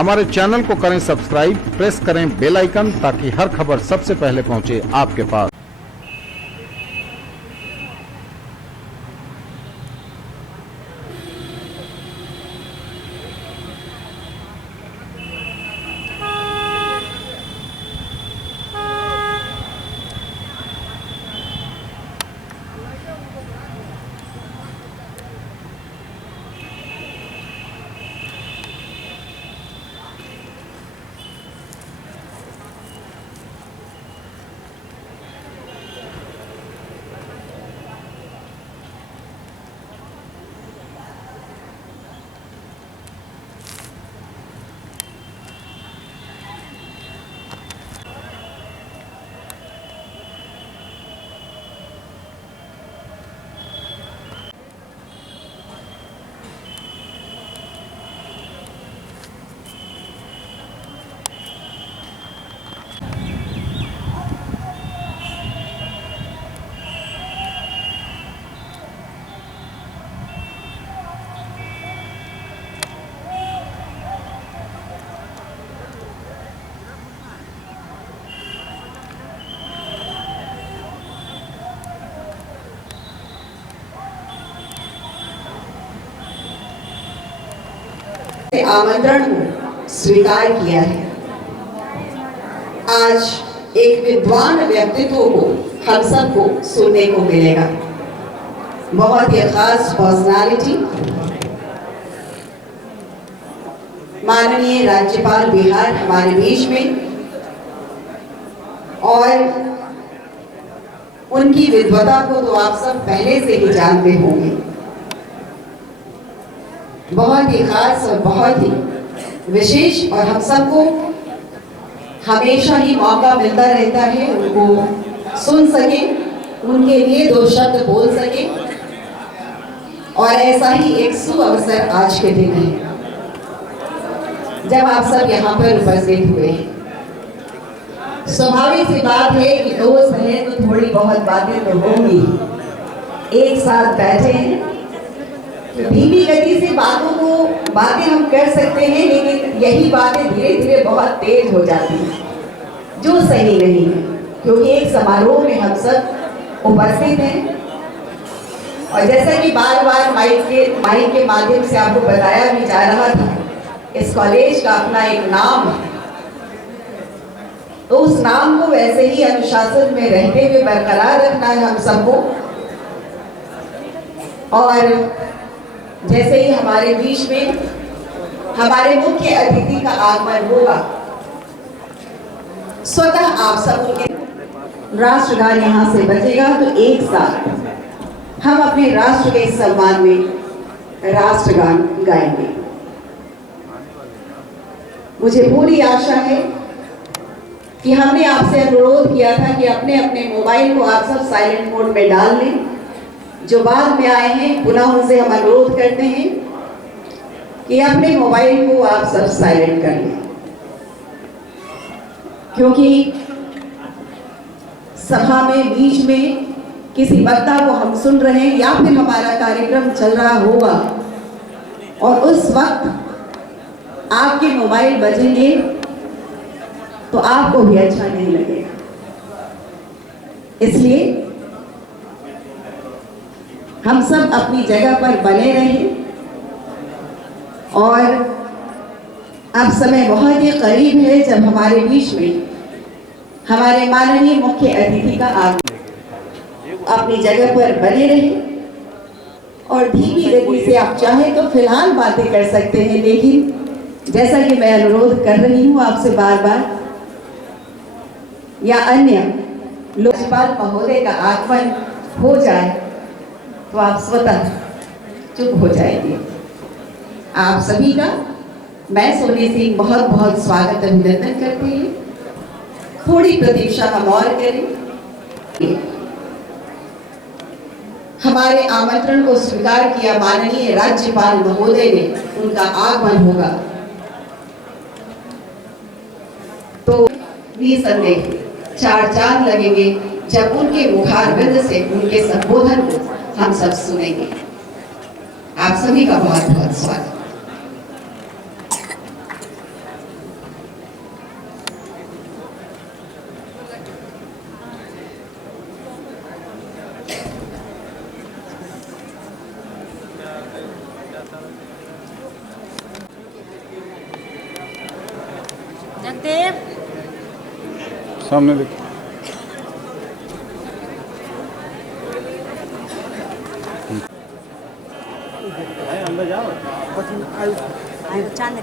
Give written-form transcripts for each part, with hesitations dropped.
हमारे चैनल को करें सब्सक्राइब, प्रेस करें बेल आइकन ताकि हर खबर सबसे पहले पहुंचे आपके पास। आमंत्रण को स्वीकार किया है। आज एक विद्वान व्यक्तित्व को हम सबको सुनने को मिलेगा। बहुत ही खास पर्सनालिटी, माननीय राज्यपाल बिहार हमारे बीच में, और उनकी विद्वता को तो आप सब पहले से ही जानते होंगे। बहुत ही खास और बहुत ही विशेष, और हम सबको हमेशा ही मौका मिलता रहता है उनको सुन सके, उनके लिए दो शब्द बोल सके, और ऐसा ही एक सुअवसर आज के दिन है जब आप सब यहाँ पर उपस्थित हुए हैं। स्वाभाविक सी बात है कि दोस्त हैं तो थोड़ी बहुत बातें तो होंगी। एक साथ बैठे हैं, धीमी गति से बातें हम कर सकते हैं, लेकिन यही बातें धीरे धीरे बहुत तेज हो जाती हैं, जो सही नहीं है, क्योंकि एक समारोह में हम सब उपस्थित हैं। और जैसा कि बार बार माइक के माध्यम से आपको बताया भी जा रहा था, इस कॉलेज का अपना एक नाम है, तो उस नाम को वैसे ही अनुशासन में रहते हुए बरकरार रखना है हम सबको। और जैसे ही हमारे बीच में हमारे मुख्य अतिथि का आगमन होगा, स्वतः आप सब उनके राष्ट्रगान यहाँ से बजेगा, तो एक साथ हम अपने राष्ट्र के सम्मान में राष्ट्रगान गाएंगे। मुझे पूरी आशा है कि हमने आपसे अनुरोध किया था कि अपने अपने मोबाइल को आप सब साइलेंट मोड में डाल लें। जो बाद में आए हैं पुनः उनसे हम अनुरोध करते हैं कि अपने मोबाइल को आप सब साइलेंट कर लें, क्योंकि सभा में बीच में किसी वक्ता को हम सुन रहे हैं या फिर हमारा कार्यक्रम चल रहा होगा और उस वक्त आपके मोबाइल बजेंगे तो आपको भी अच्छा नहीं लगेगा। इसलिए हम सब अपनी जगह पर बने रहें, और अब समय बहुत ही करीब है जब हमारे बीच में हमारे माननीय मुख्य अतिथि का आगमन। अपनी जगह पर बने रहें और धीमी गति से आप चाहे तो फिलहाल बातें कर सकते हैं, लेकिन जैसा कि मैं अनुरोध कर रही हूँ आपसे बार बार, या अन्य लोकपाल महोदय का आगमन हो जाए तो आप स्वतः चुप हो जाएंगे। आप सभी का मैं सोनी सिंह बहुत बहुत स्वागत अभिनंदन करते हैं। थोड़ी प्रतीक्षा हम और करें। हमारे आमंत्रण को स्वीकार किया माननीय राज्यपाल महोदय ने, उनका आगमन होगा तो निसंदेह चार चांद लगेंगे जब उनके मुखारविंद से उनके संबोधन को हम सब सुनेंगे। आप सभी का बहुत बहुत स्वागत। जगदेव सामने देखो। आए चांद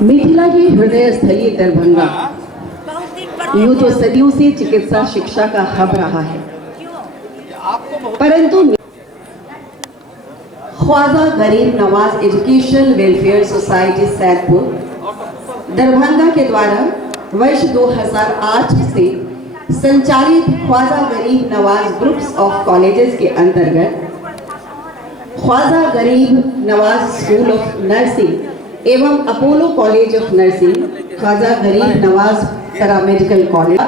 मिथिला की हृदय स्थली दरभंगा बहुत दिन पर यूं तो सदियों से चिकित्सा शिक्षा का हब रहा है, परंतु Khwaja Garib Nawaz education welfare society Saidpur Darbhanga के द्वारा वर्ष 2008 से संचालित Khwaja Garib Nawaz groups of colleges के अंतर्गत Khwaja Garib Nawaz school of nursing एवं Apollo college of nursing, Khwaja Garib Nawaz paramedical college,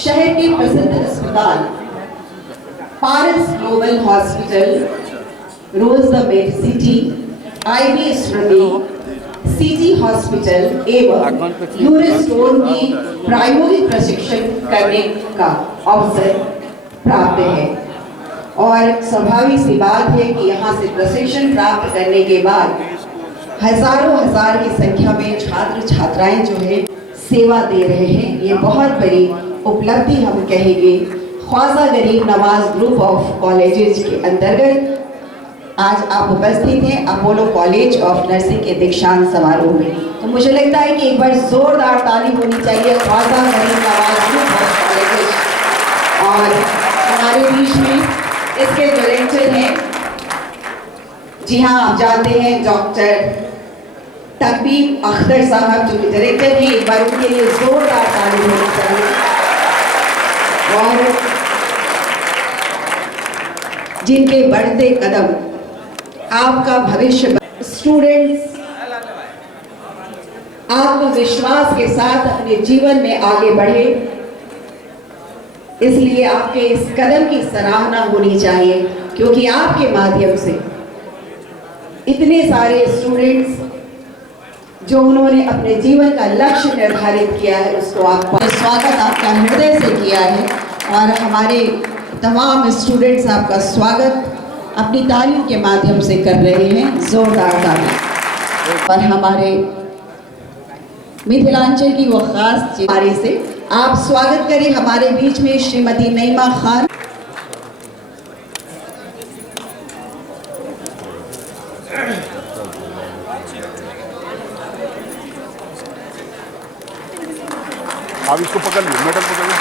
शहर के प्रसिद्ध अस्पताल Paras global hospital, rose the med city, IB city hospital एवं यूरिस्टोन की प्रायोगिक प्रशिक्षण करने का अवसर प्राप्त है। और स्वाभाविक सी बात है कि यहाँ से प्रशिक्षण प्राप्त करने के बाद हजारों हजार की संख्या में छात्र छात्राएं जो है सेवा दे रहे हैं। ये बहुत बड़ी उपलब्धि हम कहेंगे। Khwaja Garib Nawaz group of colleges के अंतर्गत आज आप उपस्थित हैं अपोलो कॉलेज ऑफ नर्सिंग के दीक्षांत समारोह में, तो मुझे लगता है कि एक बार जोरदार ताली होनी चाहिए Khwaja Garib Nawaz group of colleges. और हमारे बीच में इसके डायरेक्टर हैं, जी हाँ आप जानते हैं, डॉक्टर तकबीर अख्तर साहब जो कि डायरेक्टर हैं। एक बार उनके लिए जोरदार ताली होनी चाहिए। और जिनके बढ़ते कदम आपका भविष्य, स्टूडेंट्स आत्मविश्वास के साथ अपने जीवन में आगे बढ़े, इसलिए आपके इस कदम की सराहना होनी चाहिए, क्योंकि आपके माध्यम से इतने सारे स्टूडेंट्स जो उन्होंने अपने जीवन का लक्ष्य निर्धारित किया है उसको आपका स्वागत आपका हृदय से किया है। और हमारे तमाम स्टूडेंट्स आपका स्वागत अपनी तालियों के माध्यम से कर रहे हैं, जोरदार ताली। और हमारे मिथिलांचल की वो खास हमारे से आप स्वागत करें हमारे बीच में श्रीमती नईमा खान। आप इसको पकड़ लो, मेटल पकड़ लो।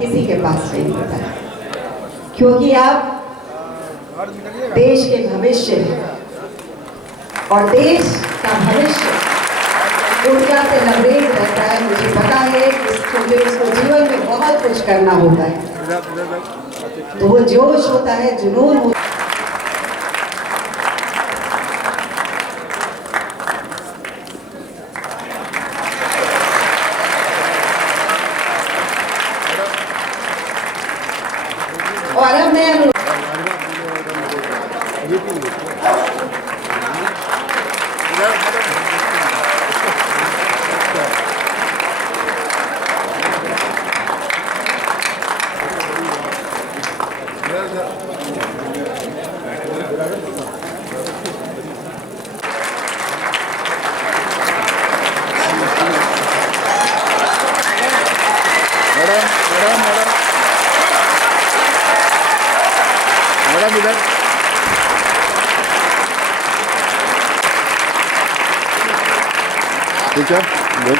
किसी के पास नहीं होता, क्योंकि आप देश के भविष्य हैं और देश का भविष्य ऊर्जा से लबरेज रहता है। मुझे पता है इसको जीवन में बहुत कुछ करना होता है, तो वो जोश होता है, जुनून होता है। और अब मैं मैडम इधर ठीक है, good.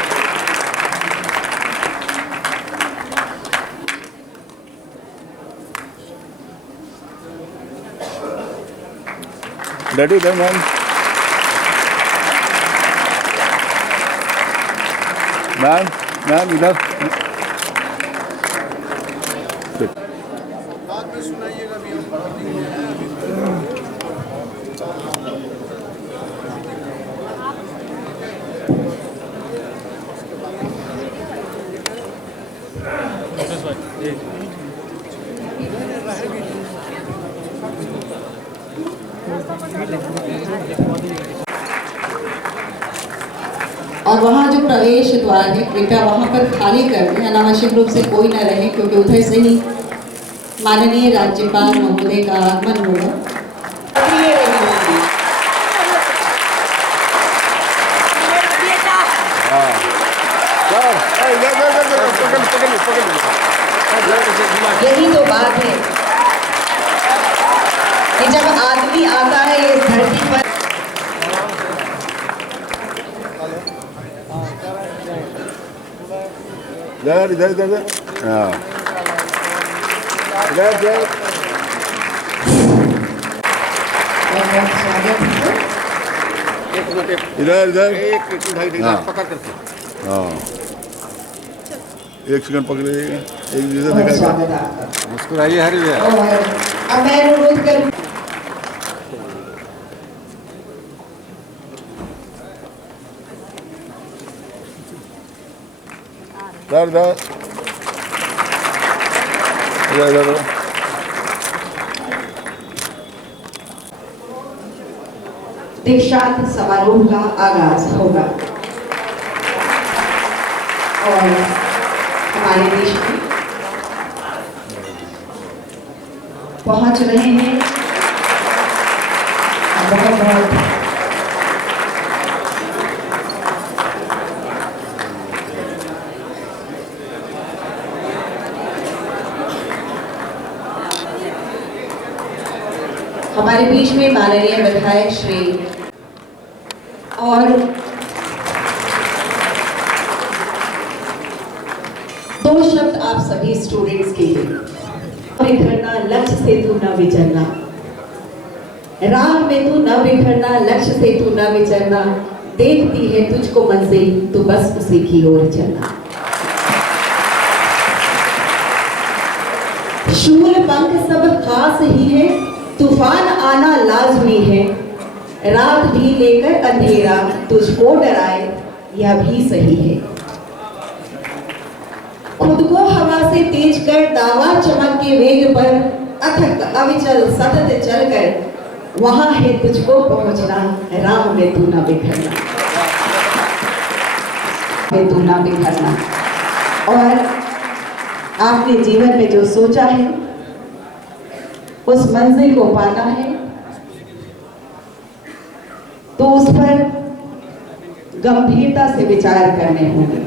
Ready then ma'am. Ma'am ma'am इधर और वहाँ जो प्रवेश द्वार है कृपया वहाँ पर खाली कर दें, अनावश्यक रूप से कोई न रहे, क्योंकि उधर से ही माननीय राज्यपाल महोदय का आगमन होगा। यही तो बात है कि जब आदमी आता है इस धरती पर, इधर इधर इधर हाँ इधर इधर इधर इधर हाँ हाँ 1 सेकंड पकड़िए, एक जैसे दिखाएगा। मुस्कुराइए हरी भैया। अब मैं अनुरोध करूँ इधर इधर इधर इधर दीक्षांत समारोह का आगाज होगा और हमारे देश में पहुंच रहे हैं बहुत बहुत हमारे बीच में माननीय विधायक श्री और दो शब्द आप सभी स्टूडेंट्स के लिए। बिखरना लक्ष्य से तू न विचरना, राह में तू न बिखरना, लक्ष्य से तू न विचरना, देखती है तुझको मंजिल तू बस उसी की ओर चलना। शूल पंख सब खास ही है, तूफान आना लाजमी है, रात भी लेकर अंधेरा तुझको डराए यह भी सही है। खुद को हवा से तेज कर दावा चमक के वेग पर अथक अविचल सतत चलकर वहां है तुझको पहुंचना, राह में तू ना बिखरना, तू ना बिखरना। और आपने जीवन में जो सोचा है उस मंजिल को पाना है तो उस पर गंभीरता से विचार करने होंगे।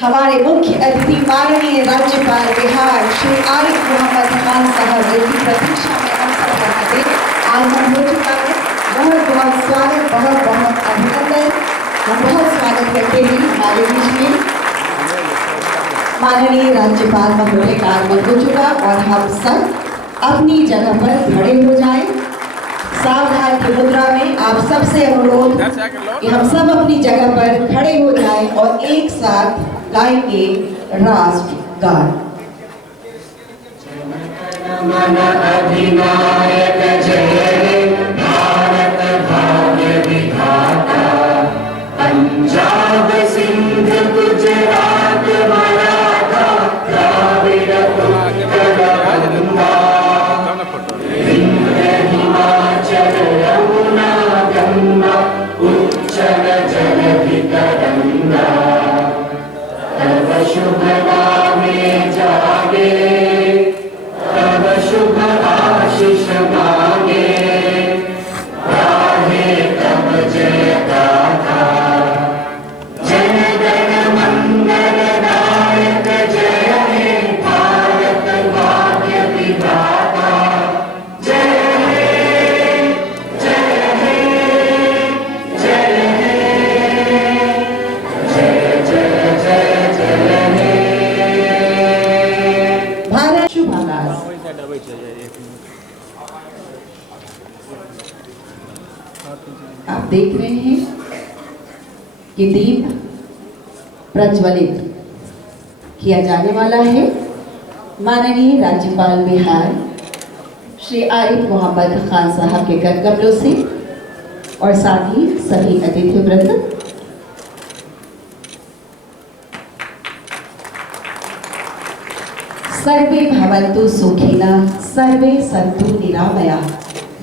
हमारे मुख्य अतिथि माननीय राज्यपाल बिहार श्री आरिफ मोहम्मद खान साहब की प्रतीक्षा में अवसर बनाते आगमन हो चुका है। बहुत बहुत स्वागत, बहुत बहुत अभिनंदन। हम बहुत स्वागत करते हैं हमारे बीच में माननीय राज्यपाल महोदय का आगमन हो चुका और हम सब अपनी जगह पर खड़े हो जाएं। सावधान की मुद्रा में आप सबसे अनुरोध कि हम सब अपनी जगह पर खड़े हो जाएं और एक साथ गाएंगे राष्ट्रगान। मन अधिनायक जय भारत भाग्य विधाता, पंजाब सिंध गुजरात मराठा द्राविड़ उत्कल गंगा, विंध्य हिमाचल यमुना गंगा, उच्चल जलधि तरंगा, तब शुभ नामे जागे, तब शुभ आशीष मांगे, राहे तब जय गाथा, जन गण मंगल नायक जय हे भारत भाग्य विधाता, जय हे जय हे जय हे जय जय जय जय हे भारत। शुभ आगाज। आप देख रहे हैं कि दीप प्रज्वलित किया जाने वाला है। माननीय राज्यपाल बिहार श्री आरिफ मोहम्मद खान साहब के कर कमलों से और साथ ही सभी अतिथि वृंद। सर्वे भवन्तु सुखिनः, सर्वे सन्तु निरामयाः,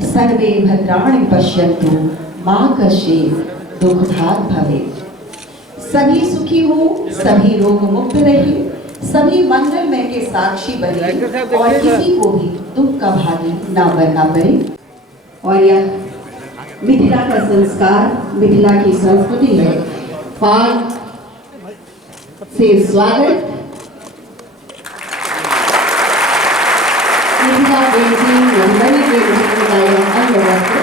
सर्वे भद्राणि पश्यन्तु, मा कश्चित् दुःखभाग् भवेत्। सभी सुखी हो, सभी रोग मुक्त रहे, सभी मंगलमय के साक्षी बने और किसी को भी दुख का भागी ना बनना पड़े। और यह मिथिला का संस्कार, मिथिला की संस्कृति है। पान से स्वागत, मिथिला पेंटिंग, रंगोली पेंटिंग का यह अंग वस्त्र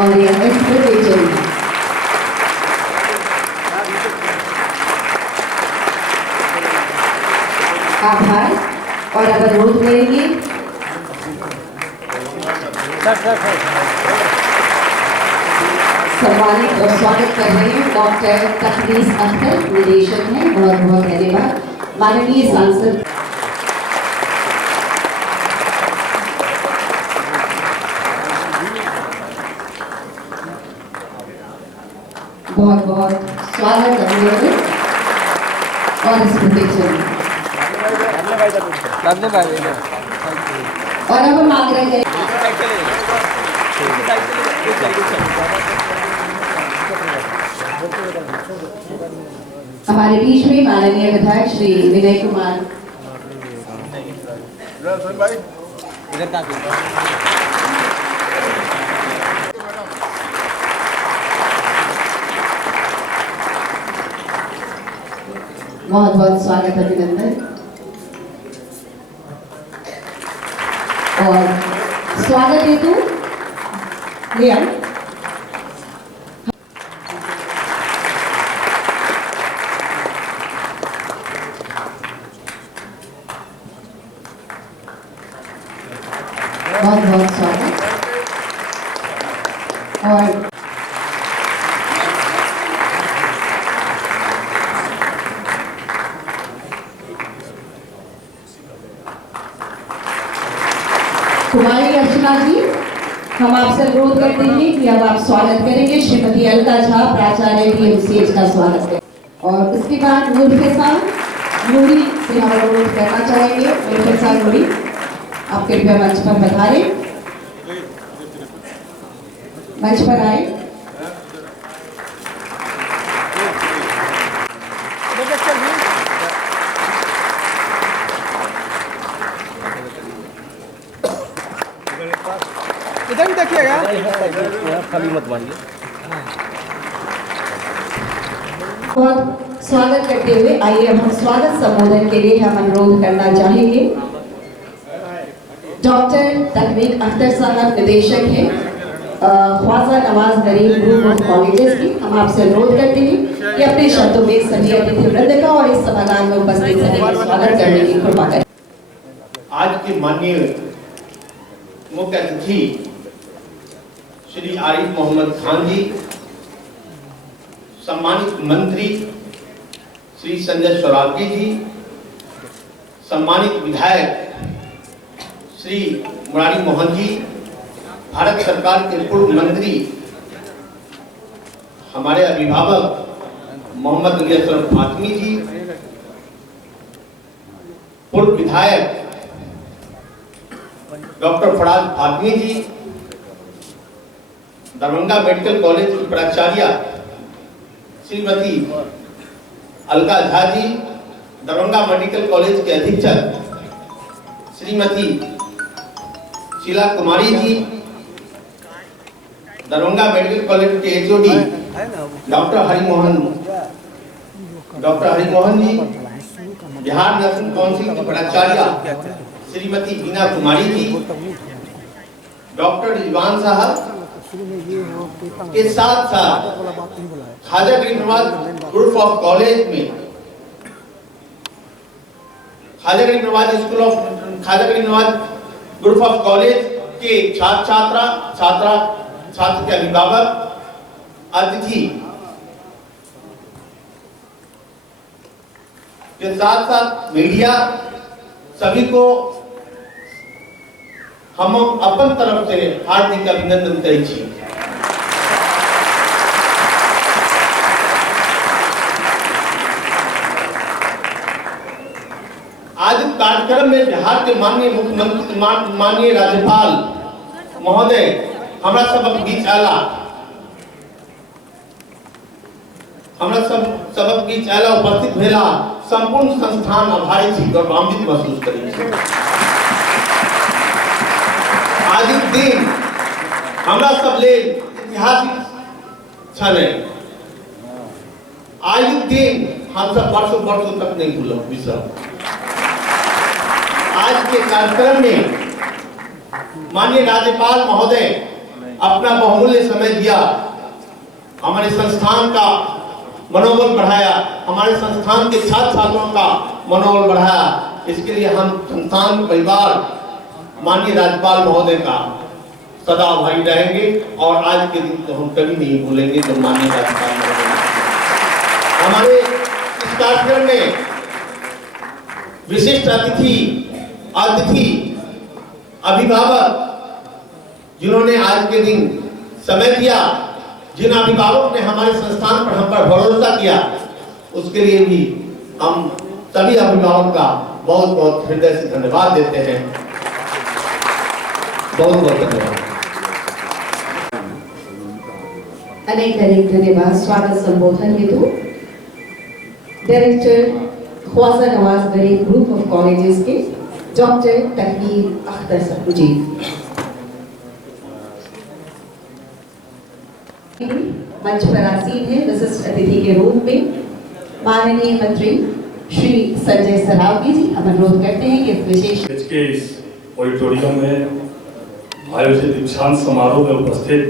और यह एक्सपोजिशन आभार। और अब अनुरोध करेंगे सम्मानित और स्वागत कर रहे हैं डॉक्टर तकरीस अख्तर, निदेशक हैं। बहुत बहुत धन्यवाद। माननीय सांसद बहुत बहुत स्वागत अभिनंदन और स्मृति। और अब हम आग्रह करें हमारे बीच में माननीय विधायक श्री विनय कुमार बहुत बहुत स्वागत अभिनंदन। और स्वागत हेतु लिया बहुत बहुत स्वागत। और कुमारी अर्चना जी, हम आपसे अनुरोध करते हैं कि अब आप स्वागत करेंगे श्रीमती अलका झा, प्राचार्य DMCH का स्वागत करें। और उसके बाद नूरी से हम अनुरोध करना चाहेंगे। नूरी, आप कृपया मंच पर पधारें, मंच पर आए। इधर देखिएगा, खाली मत मानिए। बहुत स्वागत करते हुए आइए अब हम स्वागत संबोधन के लिए हम अनुरोध करना चाहेंगे डॉक्टर तकरीस अख्तर साहब, निदेशक हैं ख्वाजा नवाज गरीब ग्रुप ऑफ कॉलेजेस की। हम आपसे अनुरोध करते हैं कि अपने शब्दों में सभी अतिथि वृंद का और इस सभागार में उपस्थित सभी का स्वागत करने की कृपा करें। आज के माननीय मुख्य अतिथि श्री आरिफ मोहम्मद खान जी, सम्मानित मंत्री श्री संजय सौरागी जी, सम्मानित विधायक श्री मुरारी मोहन जी, भारत सरकार के पूर्व मंत्री हमारे अभिभावक मोहम्मद अली अशरफ फातमी जी, पूर्व विधायक डॉक्टर फराज फातमी जी, दरभंगा मेडिकल कॉलेज की प्राचार्य श्रीमती अलका झा जी, दरभंगा मेडिकल कॉलेज के अधीक्षक श्रीमती शीला कुमारी जी, दरभंगा मेडिकल कॉलेज के HOD डॉक्टर हरिमोहन जी, बिहार नर्सिंग काउंसिल की प्राचार्य श्रीमती बीना कुमारी जी, डॉक्टर रिजवान साहब के साथ साथ Khwaja Garib Nawaz group of college में ख्वाजा गरीब नवाज स्कूल ऑफ खाजा गरीब नवाज ग्रुप ऑफ कॉलेज के छात्र के अभिभावक, अतिथि के साथ साथ मीडिया, सभी को हम अपन तरफ से हार्दिक अभिनंदन करै छी। आज कार्यक्रम में बिहार के माननीय मुख्यमंत्री, माननीय राज्यपाल महोदय हमरा सबक बीच आला, उपस्थित भेला। संपूर्ण संस्थान आभारी छी, गौरवान्वित महसूस करै छी। आज दिन हमरा सब लेल ऐतिहासिक छलै। आज दिन हम सब वर्षों तक नहीं भूलब बिसरब। आज के कार्यक्रम में माननीय राज्यपाल महोदय अपना बहुमूल्य समय दिया, हमारे संस्थान का मनोबल बढ़ाया, हमारे संस्थान के छात्र छात्रों का मनोबल बढ़ाया। इसके लिए हम संस्थान परिवार माननीय राज्यपाल महोदय का सदा आभारी रहेंगे और आज के दिन को हम कभी नहीं भूलेंगे। जब माननीय राज्यपाल महोदय हमारे इस कार्यक्रम में विशिष्ट अतिथि अभिभावक जिन्होंने आज के दिन समय दिया, जिन अभिभावक ने हमारे संस्थान पर हम पर भरोसा किया, उसके लिए भी हम सभी अभिभावक का बहुत बहुत हृदय से धन्यवाद देते हैं। बहुत बहुत धन्यवाद। अनेक धन्यवाद। स्वागत संबोधन हेतु डायरेक्टर ख्वाजा नवाज गरीब ग्रुप ऑफ कॉलेजेस के डॉक्टर तकनीर अख्तर साहब जी। मंच पर आसीन है विशिष्ट अतिथि के रूप में माननीय मंत्री श्री संजय सरावगी जी। हम अनुरोध करते हैं कि इस विशेष के इस ऑडिटोरियम में आयोजित दीक्षांत समारोह में उपस्थित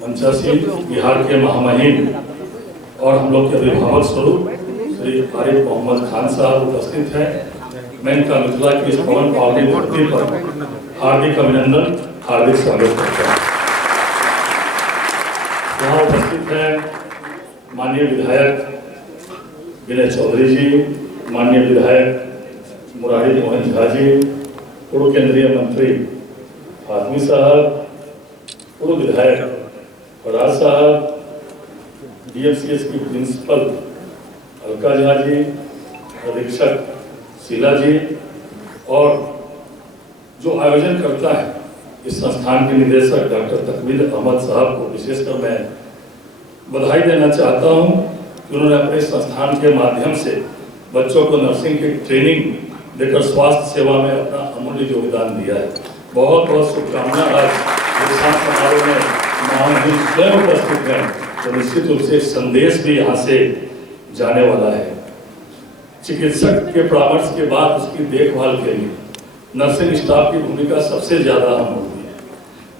मंचासीन बिहार के महामहिम और हम लोग के अभिभावक स्वरूप श्री आरिफ मोहम्मद खान साहब उपस्थित हैं। मैं इनका मिथिला की इस पवन पावनी धरती पर हार्दिक अभिनंदन, हार्दिक स्वागत करता हूँ। यहाँ उपस्थित हैं माननीय विधायक विनय चौधरी जी, माननीय विधायक मुरारी मोहन झा जी, पूर्व केंद्रीय मंत्री फातमी साहब, पूर्व विधायक फराज साहब, DMCS की प्रिंसिपल अलका झा जी, अधीक्षक शीला जी और जो आयोजन करता है इस संस्थान के निदेशक डॉक्टर तकवीर अहमद साहब को विशेषकर मैं बधाई देना चाहता हूं कि उन्होंने अपने संस्थान के माध्यम से बच्चों को नर्सिंग की ट्रेनिंग देकर स्वास्थ्य सेवा में अपना अमूल्य योगदान दिया है। बहुत बहुत शुभकामनाएं। आज दीक्षांत समारोह में महामहिम स्वयं उपस्थित हैं, तो निश्चित रूप से संदेश भी यहाँ से जाने वाला है। चिकित्सक के परामर्श के बाद उसकी देखभाल के लिए नर्सिंग स्टाफ की भूमिका सबसे ज्यादा अहम होती है।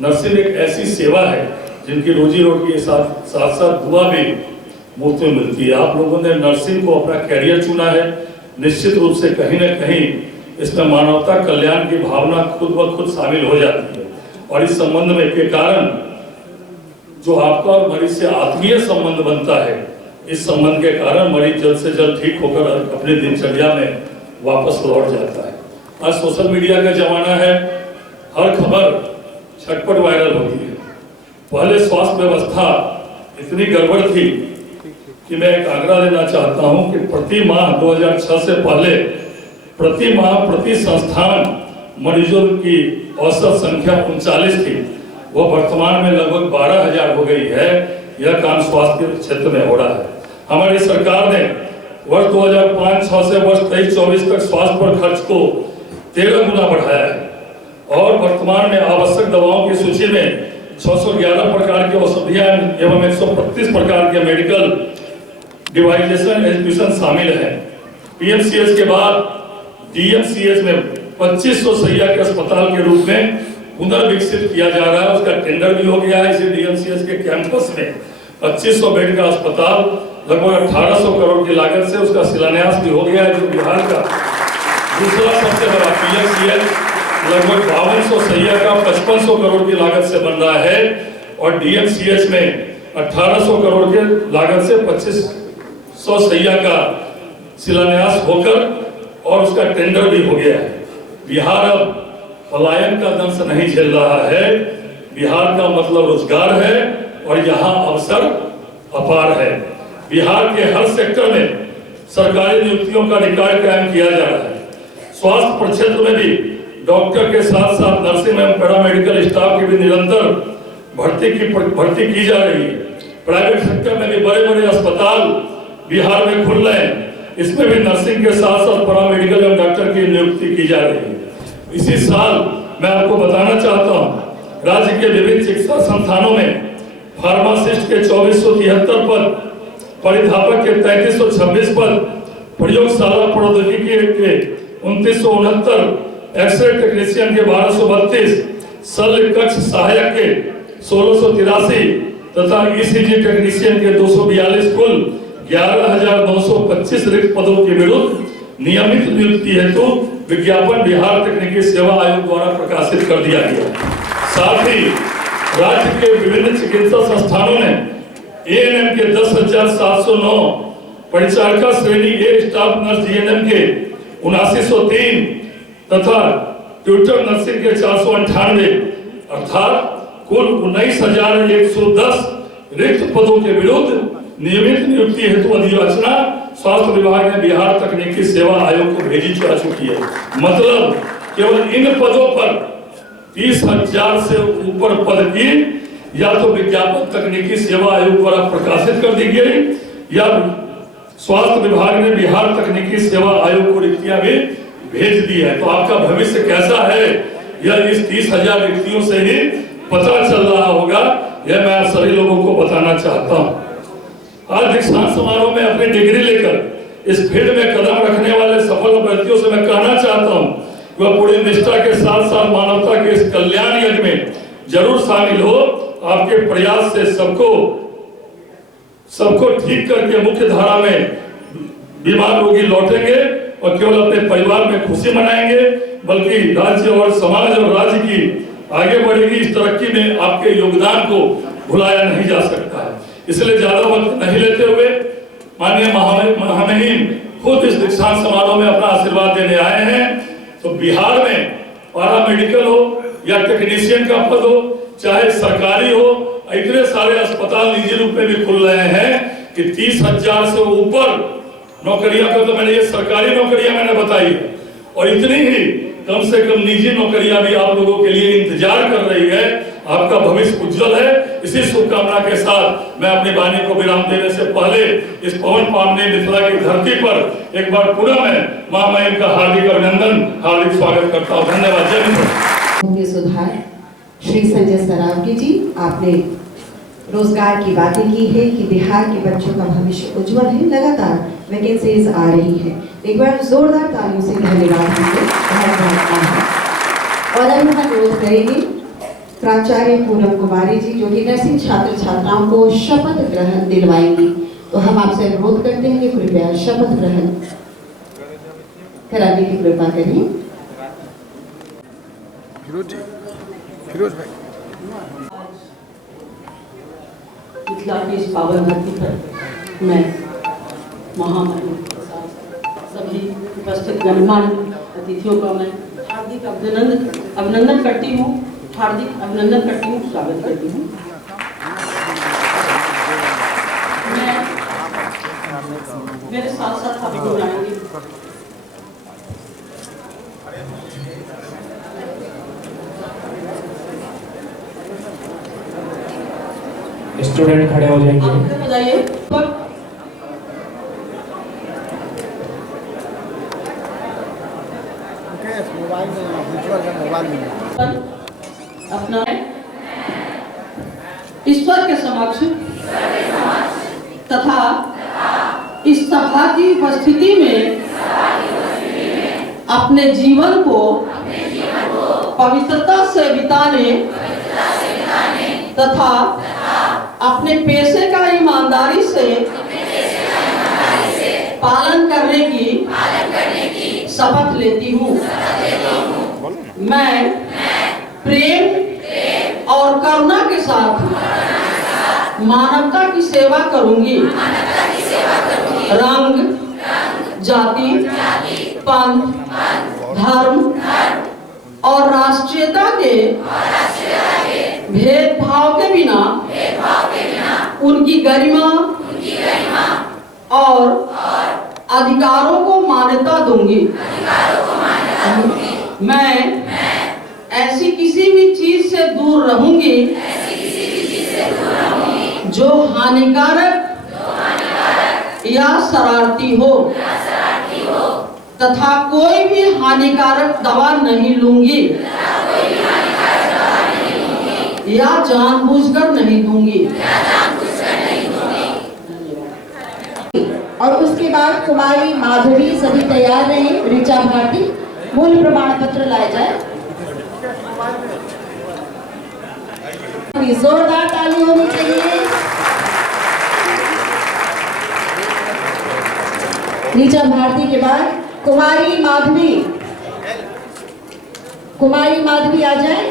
नर्सिंग एक ऐसी सेवा है जिनकी रोजी रोटी के साथ साथ दुआ भी मुफ्त में मिलती है। आप लोगों ने नर्सिंग को अपना कैरियर चुना है, निश्चित रूप से कहीं न कहीं इसमें मानवता कल्याण की भावना खुद ब खुद शामिल हो जाती है। और इस संबंध में के कारण जो आपका और मरीज से आत्मीय संबंध बनता है, इस संबंध के कारण मरीज जल्द से जल्द ठीक होकर अपनी दिनचर्या में वापस लौट जाता है। आज सोशल मीडिया का जमाना है, हर खबर झटपट वायरल होती है। पहले स्वास्थ्य व्यवस्था इतनी गड़बड़ थी कि मैं एक आग्रह देना चाहता हूं कि प्रति माह 2006 से पहले प्रति माह प्रति संस्थान मरीजों की औसत संख्या 39 थी, वो वर्तमान में लगभग 12,000 हो गई है। यह काम स्वास्थ्य के क्षेत्र में हो रहा है। हमारी सरकार ने वर्ष 2005-06 से वर्ष 23-24 तक स्वास्थ्य पर खर्च को 13 गुना बढ़ाया है और वर्तमान में आवश्यक दवाओं की सूची में 611 प्रकार की औषधियां एवं 135 प्रकार के मेडिकल डिवाइसेशन एजुकेशन शामिल है। PMCH के बाद DMCH में 2500 शैय्या के अस्पताल के रूप में पुनर्विकसित किया जा रहा है। उसका टेंडर भी हो गया है। इसी DMCH के कैंपस में 2500 बेड का अस्पताल लगभग 1800 करोड़ की लागत से उसका शिलान्यास भी हो गया है, जो बिहार का दूसरा सबसे बड़ा PMCH लगभग 5200 सैया का 5500 करोड़ की लागत से बन रहा है और DMCH में 1800 करोड़ के लागत से 2500 सैया का शिलान्यास होकर और उसका टेंडर भी हो गया है। बिहार अब पलायन का दंश नहीं झेल रहा है। बिहार का मतलब रोजगार है और यहाँ अवसर अपार है। बिहार के हर सेक्टर में सरकारी नियुक्तियों का निकाय कायम किया जा रहा है। स्वास्थ्य प्रक्षेत्र में भी डॉक्टर के साथ साथ नर्सिंग एवं पैरामेडिकल स्टाफ की भी निरंतर भर्ती की जा रही है। प्राइवेट सेक्टर में भी बड़े बड़े अस्पताल बिहार में खुल रहे हैं। इसमें भी नर्सिंग के साथ साथ पैरामेडिकल एवं डॉक्टर की नियुक्ति की जा रही है। इसी साल मैं आपको बताना चाहता हूँ, राज्य के विभिन्न चिकित्सा संस्थानों में फार्मासिस्ट के 2473 पद, परिधापक के 3326 पद, प्रयोगशाला प्रौद्योगिकी के 2969, एक्सरे टेक्नीशियन के 1232, शल्य कक्ष सहायक के 1683 तथा ECG टेक्नीशियन के 242 कुल 11,925 रिक्त पदों के विरुद्ध नियमित नियुक्ति हेतु विज्ञापन बिहार तकनीकी सेवा आयोग द्वारा प्रकाशित कर दिया गया। साथ ही राज्य के विभिन्न चिकित्सा संस्थानों ने ANM के 10,709, परिचारिका श्रेणी A स्टाफ नर्स GNM के 7903 तथा ट्यूटर नर्सिंग के 498 अर्थात कुल 19,110 रिक्त पदों के विरुद्ध नियमित नियुक्ति हेतु अधिसूचना स्वास्थ्य विभाग ने बिहार तकनीकी सेवा आयोग को भेजी जा चुकी है। मतलब केवल इन पदों पर 30,000 से ऊपर पद की या तो विज्ञापन तकनीकी सेवा आयोग द्वारा प्रकाशित कर दी गई या स्वास्थ्य विभाग ने बिहार तकनीकी सेवा आयोग को रिक्तियां भी भेज दी है। तो आपका भविष्य कैसा है यह इस 30,000 रिक्तियों से ही पता चल रहा होगा। यह मैं आप सभी लोगों को बताना चाहता हूँ। आज दीक्षांत समारोह में अपनी डिग्री लेकर इस फील्ड में कदम रखने वाले सफल अभ्यर्थियों से मैं कहना चाहता हूँ कि वह पूरी निष्ठा के साथ साथ मानवता के इस कल्याण यज्ञ में जरूर शामिल हो। आपके प्रयास से सबको ठीक करके मुख्य धारा में बीमार रोगी लौटेंगे और केवल अपने परिवार में खुशी मनाएंगे, बल्कि राज्य और समाज और राज्य की आगे बढ़ेगी। इस तरक्की में आपके योगदान को भुलाया नहीं जा सकता है। इसलिए ज्यादा वक्त नहीं लेते हुए माननीय महामहिम खुद इस दीक्षांत समारोह में अपना आशीर्वाद देने आए हैं। तो बिहार में पैरामेडिकल हो या टेक्नीशियन का पद हो, चाहे सरकारी हो, इतने सारे अस्पताल निजी रूप में भी खुल रहे हैं कि 30,000 से ऊपर नौकरियां का तो मैंने ये सरकारी नौकरियां मैंने बताई और इतनी ही कम से कम निजी नौकरियां भी आप लोगों के लिए इंतजार कर रही है। आपका भविष्य उज्जवल है। इसी शुभकामना के साथ मैं अपनी वाणी को विराम देने से पहले इस पवन पावनी मिथिला की धरती पर एक बार पुनः मैं महामहिम का हार्दिक अभिनंदन, हार्दिक स्वागत करता हूँ। धन्यवाद। जय हिंद। सुधार श्री संजय सरावगी जी, आपने रोजगार की बातें की है कि बिहार के बच्चों का भविष्य उज्जवल है। लगातार वैकेंसीज आ रही है। एक बार जोरदार तालियों से धन्यवाद और अब हम अनुरोध करेंगे प्राचार्य पूनम कुमारी जी, जो कि नर्सिंग छात्र छात्राओं को शपथ ग्रहण दिलवाएंगी। तो हम आपसे अनुरोध करते हैं कि कृपया शपथ ग्रहण कराने की कृपा करें। फिरोज भाई मिथिला की इस पावन धरती पर मैं महामहिम के साथ सभी उपस्थित गणमान्य अतिथियों का मैं हार्दिक अभिनंदन करती हूँ, स्वागत करती हूँ। मैं मेरे साथ साथ आपको जाएंगे। स्टूडेंट खड़े हो जाएंगे। आप बताइए अपना ईश्वर के समक्ष तथा इस सभा की उपस्थिति में अपने जीवन को पवित्रता से बिताने तथा अपने पेशे का ईमानदारी से पालन करने की शपथ लेती हूँ मैं प्रेम और करुणा के साथ मानवता की सेवा करूंगी। रंग, जाति, पंथ, धर्म और राष्ट्रीयता के भेदभाव के बिना उनकी गरिमा और अधिकारों को मान्यता दूंगी। मैं ऐसी किसी भी चीज से दूर रहूंगी जो हानिकारक या शरारती हो तथा कोई भी हानिकारक दवा नहीं लूंगी या जानबूझकर नहीं दूंगी। और उसके बाद कुमारी माधुरी, सभी तैयार रहे। ऋचा भारती, मूल प्रमाण पत्र लाया जाए। जोरदार ताली होनी चाहिए। ऋचा भारती के बाद कुमारी माधवी, कुमारी माधवी आ जाए।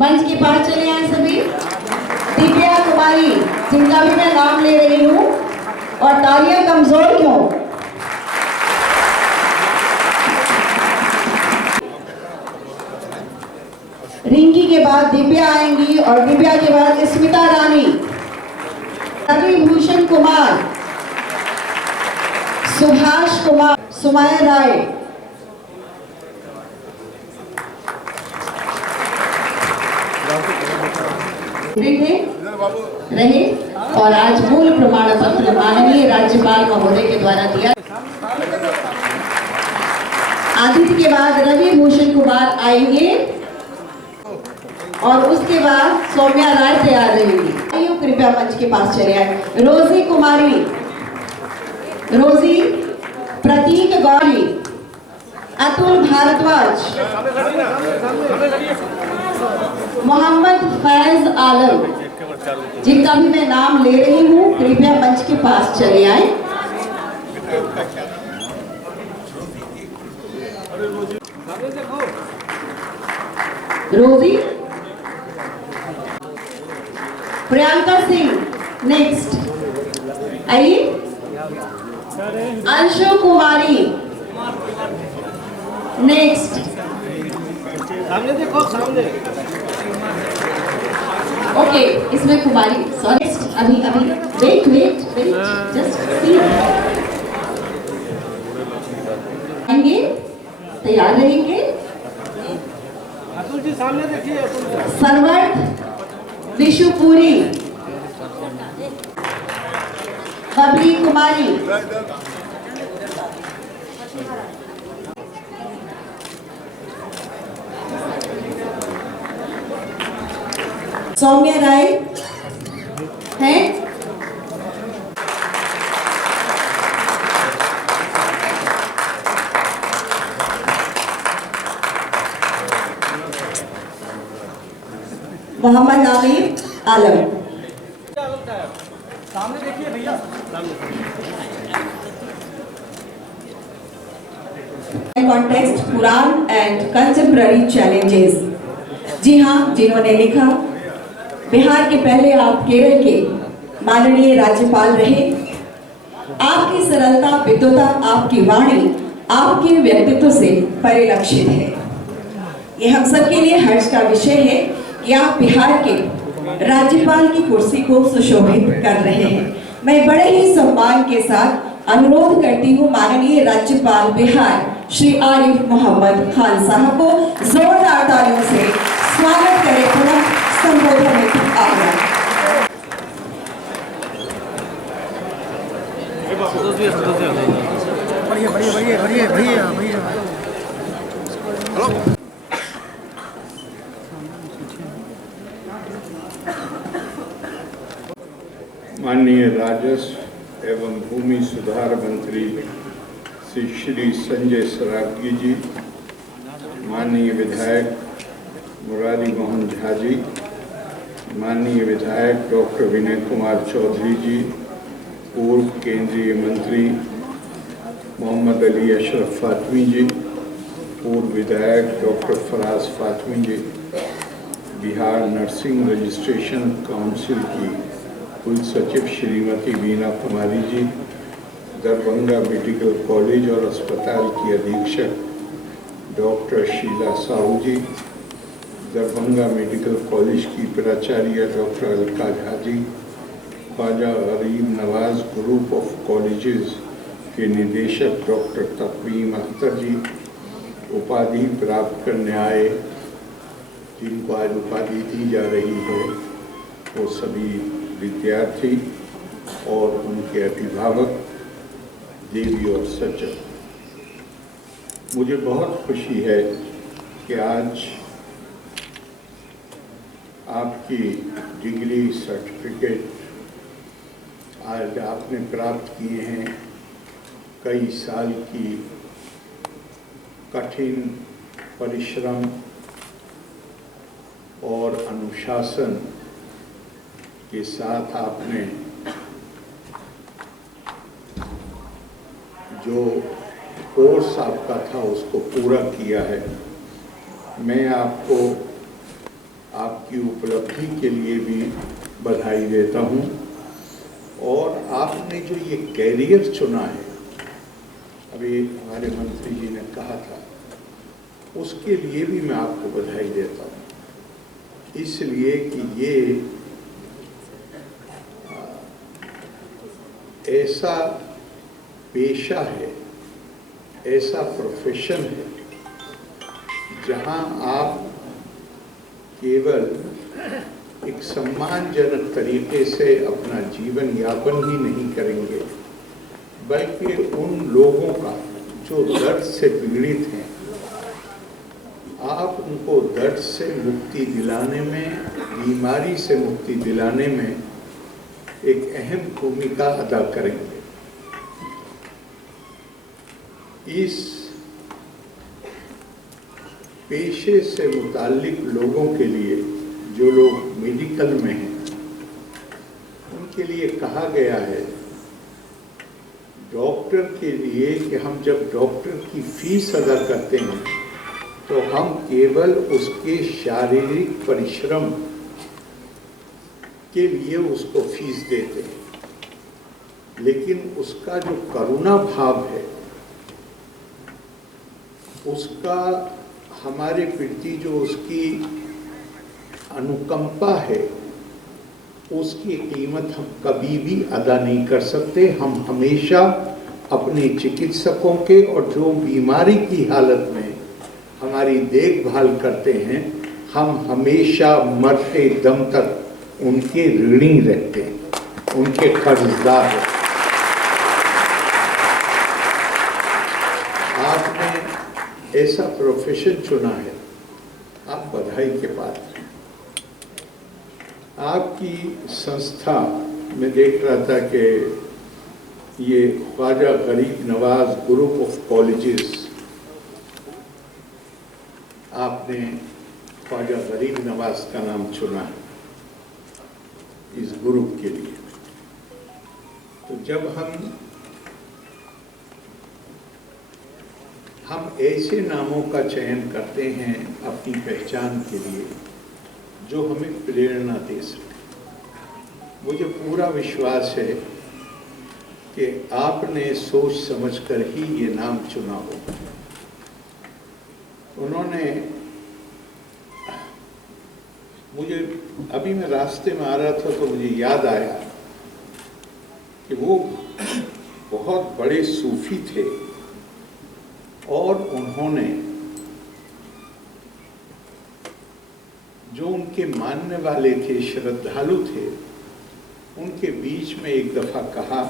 मंच के पास चले आए सभी। दिव्या कुमारी, जिनका भी मैं नाम ले रही हूँ, और तालियां कमजोर क्यों? रिंकी के बाद दिव्या आएंगी और दिव्या के बाद स्मिता रानी, रवि भूषण कुमार, सुभाष कुमार, सुमाया राय, रहे। और आज मूल प्रमाण पत्र माननीय राज्यपाल महोदय के द्वारा दिया। आदित्य के बाद रवि भूषण कुमार आएंगे और उसके बाद सौम्या राय तैयार रहेंगी। आइए कृपया मंच के पास चले आए। रोजी कुमारी, रोजी, प्रतीक गौरी, अतुल भारद्वाज, मोहम्मद फैज आलम, जिनका भी मैं नाम ले रही हूँ, कृपया मंच के पास चले आए। रोजी, प्रियंका सिंह, नेक्स्ट आइए। अंशु कुमारी, नेक्स्ट। सामने देखो, सामने। ओके, इसमें कुमारी, सॉरी, अभी वेट जस्ट सी। आएंगे, तैयार रहेंगे। अतुल जी सामने देखिए। सरवर्थ विशुपुरी, बबली कुमारी, सौम्या राय हैं। मोहम्मद आमिर आलम, सामने देखिए भैया। कॉन्टेक्स्ट पुरान एंड कंटेम्प्ररी चैलेंजेस। जी हाँ, जिन्होंने लिखा, बिहार के पहले आप केरल के माननीय राज्यपाल रहे। आपकी सरलता, विद्वता, आपकी वाणी, आपके व्यक्तित्व से परिलक्षित है। ये हम सबके लिए हर्ष का विषय है कि आप बिहार के राज्यपाल की कुर्सी को सुशोभित कर रहे हैं। मैं बड़े ही सम्मान के साथ अनुरोध करती हूँ माननीय राज्यपाल बिहार श्री आरिफ मोहम्मद खान साहब को जोरदार तालियों से स्वागत करें। पुनः संबोधन हेतु आग्रह। माननीय राजस्व एवं भूमि सुधार मंत्री श्री संजय सरावगी जी, माननीय विधायक मुरारी मोहन झा जी, माननीय विधायक डॉक्टर विनय कुमार चौधरी जी, पूर्व केंद्रीय मंत्री मोहम्मद अली अशरफ फातमी जी, पूर्व विधायक डॉक्टर फराज फातमी जी, बिहार नर्सिंग रजिस्ट्रेशन काउंसिल की कुल सचिव श्रीमती वीना कुमारी जी, दरभंगा मेडिकल कॉलेज और अस्पताल की अधीक्षक डॉक्टर शीला साहू जी, दरभंगा मेडिकल कॉलेज की प्राचार्य doctor Alka Jha ji, Khwaja Garib Nawaz group of colleges के निदेशक डॉक्टर तकवीम अख्तर जी, उपाधि प्राप्त करने आए जिनको आज उपाधि दी जा रही है वो सभी विद्यार्थी और उनके अभिभावक, देवी और सज्जन, मुझे बहुत खुशी है कि आज आपकी डिग्री सर्टिफिकेट आज आपने प्राप्त किए हैं। कई साल की कठिन परिश्रम और अनुशासन के साथ आपने जो कोर्स आपका था उसको पूरा किया है। मैं आपको आपकी उपलब्धि के लिए भी बधाई देता हूं और आपने जो ये कैरियर चुना है, अभी हमारे मंत्री जी ने कहा था, उसके लिए भी मैं आपको बधाई देता हूं, इसलिए कि ये ऐसा पेशा है, ऐसा प्रोफेशन है जहां आप केवल एक सम्मानजनक तरीके से अपना जीवन यापन ही नहीं करेंगे, बल्कि उन लोगों का जो दर्द से पीड़ित हैं, आप उनको दर्द से मुक्ति दिलाने में, बीमारी से मुक्ति दिलाने में एक अहम भूमिका अदा करेंगे। इस पेशे से मुताल्लिक लोगों के लिए, जो लोग मेडिकल में हैं, उनके लिए कहा गया है डॉक्टर के लिए कि हम जब डॉक्टर की फीस अदा करते हैं तो हम केवल उसके शारीरिक परिश्रम के लिए उसको फीस देते हैं, लेकिन उसका जो करुणा भाव है, उसका हमारे प्रति जो उसकी अनुकंपा है, उसकी कीमत हम कभी भी अदा नहीं कर सकते। हम हमेशा अपने चिकित्सकों के और जो बीमारी की हालत में हमारी देखभाल करते हैं, हम हमेशा मरते दम तक उनके ऋणी रहते हैं, उनके कर्जदार हैं। आपने ऐसा प्रोफेशन चुना है, आप बधाई के पात्र हैं। आपकी संस्था में देख रहा था कि ये Khwaja Garib Nawaz group of colleges, आपने ख्वाजा गरीब नवाज का नाम चुना है इस ग्रुप के लिए। तो जब हम ऐसे नामों का चयन करते हैं अपनी पहचान के लिए जो हमें प्रेरणा दे सके, मुझे पूरा विश्वास है कि आपने सोच समझकर ही ये नाम चुना होगा। उन्होंने मुझे, अभी मैं रास्ते में आ रहा था तो मुझे याद आया कि वो बहुत बड़े सूफी थे और उन्होंने जो उनके मानने वाले थे, श्रद्धालु थे, उनके बीच में एक दफा कहा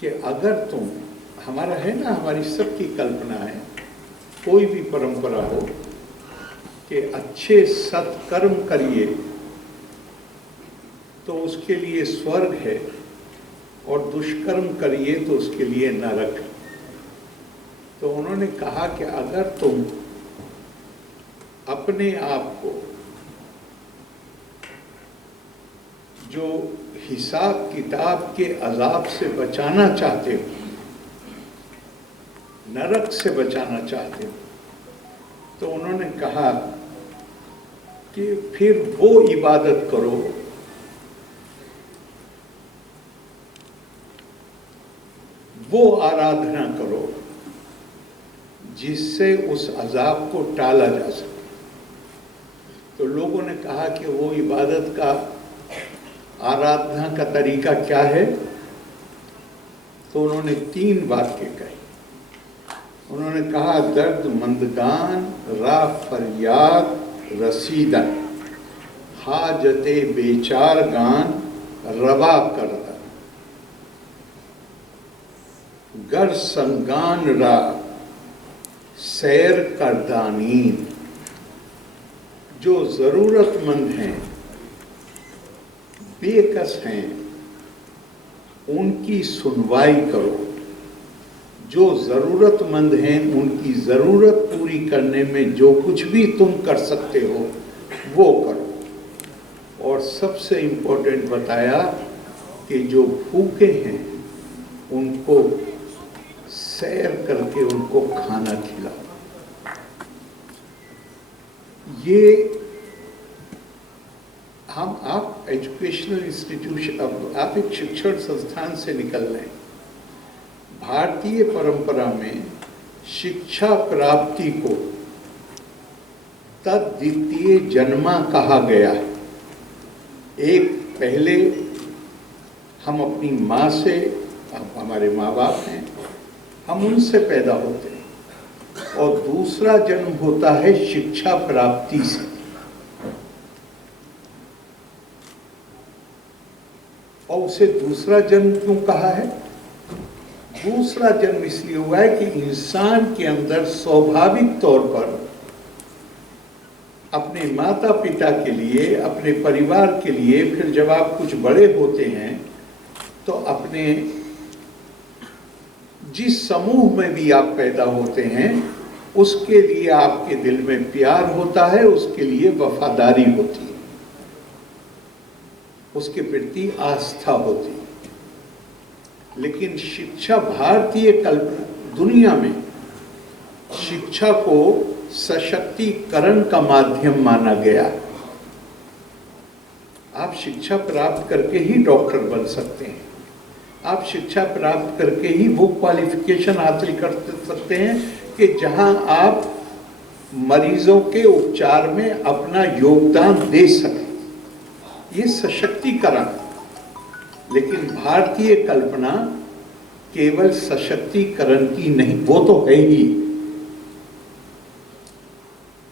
कि अगर तुम, हमारा है ना, हमारी सबकी कल्पना है, कोई भी परंपरा हो कि अच्छे सत्कर्म करिए तो उसके लिए स्वर्ग है और दुष्कर्म करिए तो उसके लिए नरक है। तो उन्होंने कहा कि अगर तुम अपने आप को जो हिसाब किताब के अजाब से बचाना चाहते हो, नरक से बचाना चाहते हो, तो उन्होंने कहा कि फिर वो इबादत करो वो आराधना करो जिससे उस अजाब को टाला जा सके। तो लोगों ने कहा कि वो इबादत का, आराधना का तरीका क्या है? तो उन्होंने 3 वाक्य कहे। उन्होंने कहा, दर्द मंदगान रा फरियाद रसीदन, हाजते बेचार गान रवा करदन, गर संगान रा सैर करदानीन। जो जरूरतमंद हैं, बेकस हैं, उनकी सुनवाई करो। जो ज़रूरतमंद हैं उनकी ज़रूरत पूरी करने में जो कुछ भी तुम कर सकते हो वो करो। और सबसे इम्पोर्टेंट बताया कि जो भूखे हैं उनको सैर करके उनको खाना खिलाओ। ये आप एजुकेशनल इंस्टीट्यूशन, अब आप एक शिक्षण संस्थान से निकल रहे हैं। भारतीय परंपरा में शिक्षा प्राप्ति को तद्वितीय जन्मा कहा गया है। एक पहले हम अपनी माँ से, हमारे माँ बाप हैं, हम उनसे पैदा होते हैं, और दूसरा जन्म होता है शिक्षा प्राप्ति से। और उसे दूसरा जन्म क्यों कहा है? दूसरा जन्म इसलिए हुआ है कि इंसान के अंदर स्वाभाविक तौर पर अपने माता पिता के लिए, अपने परिवार के लिए, फिर जब आप कुछ बड़े होते हैं तो अपने जिस समूह में भी आप पैदा होते हैं उसके लिए आपके दिल में प्यार होता है, उसके लिए वफादारी होती है, उसके प्रति आस्था होती है। लेकिन शिक्षा, भारतीय कल्पना दुनिया में शिक्षा को सशक्तिकरण का माध्यम माना गया। आप शिक्षा प्राप्त करके ही डॉक्टर बन सकते हैं, आप शिक्षा प्राप्त करके ही वो क्वालिफिकेशन हासिल कर सकते हैं कि जहां आप मरीजों के उपचार में अपना योगदान दे सकें। ये सशक्तिकरण। लेकिन भारतीय कल्पना केवल सशक्तिकरण की नहीं, वो तो है ही,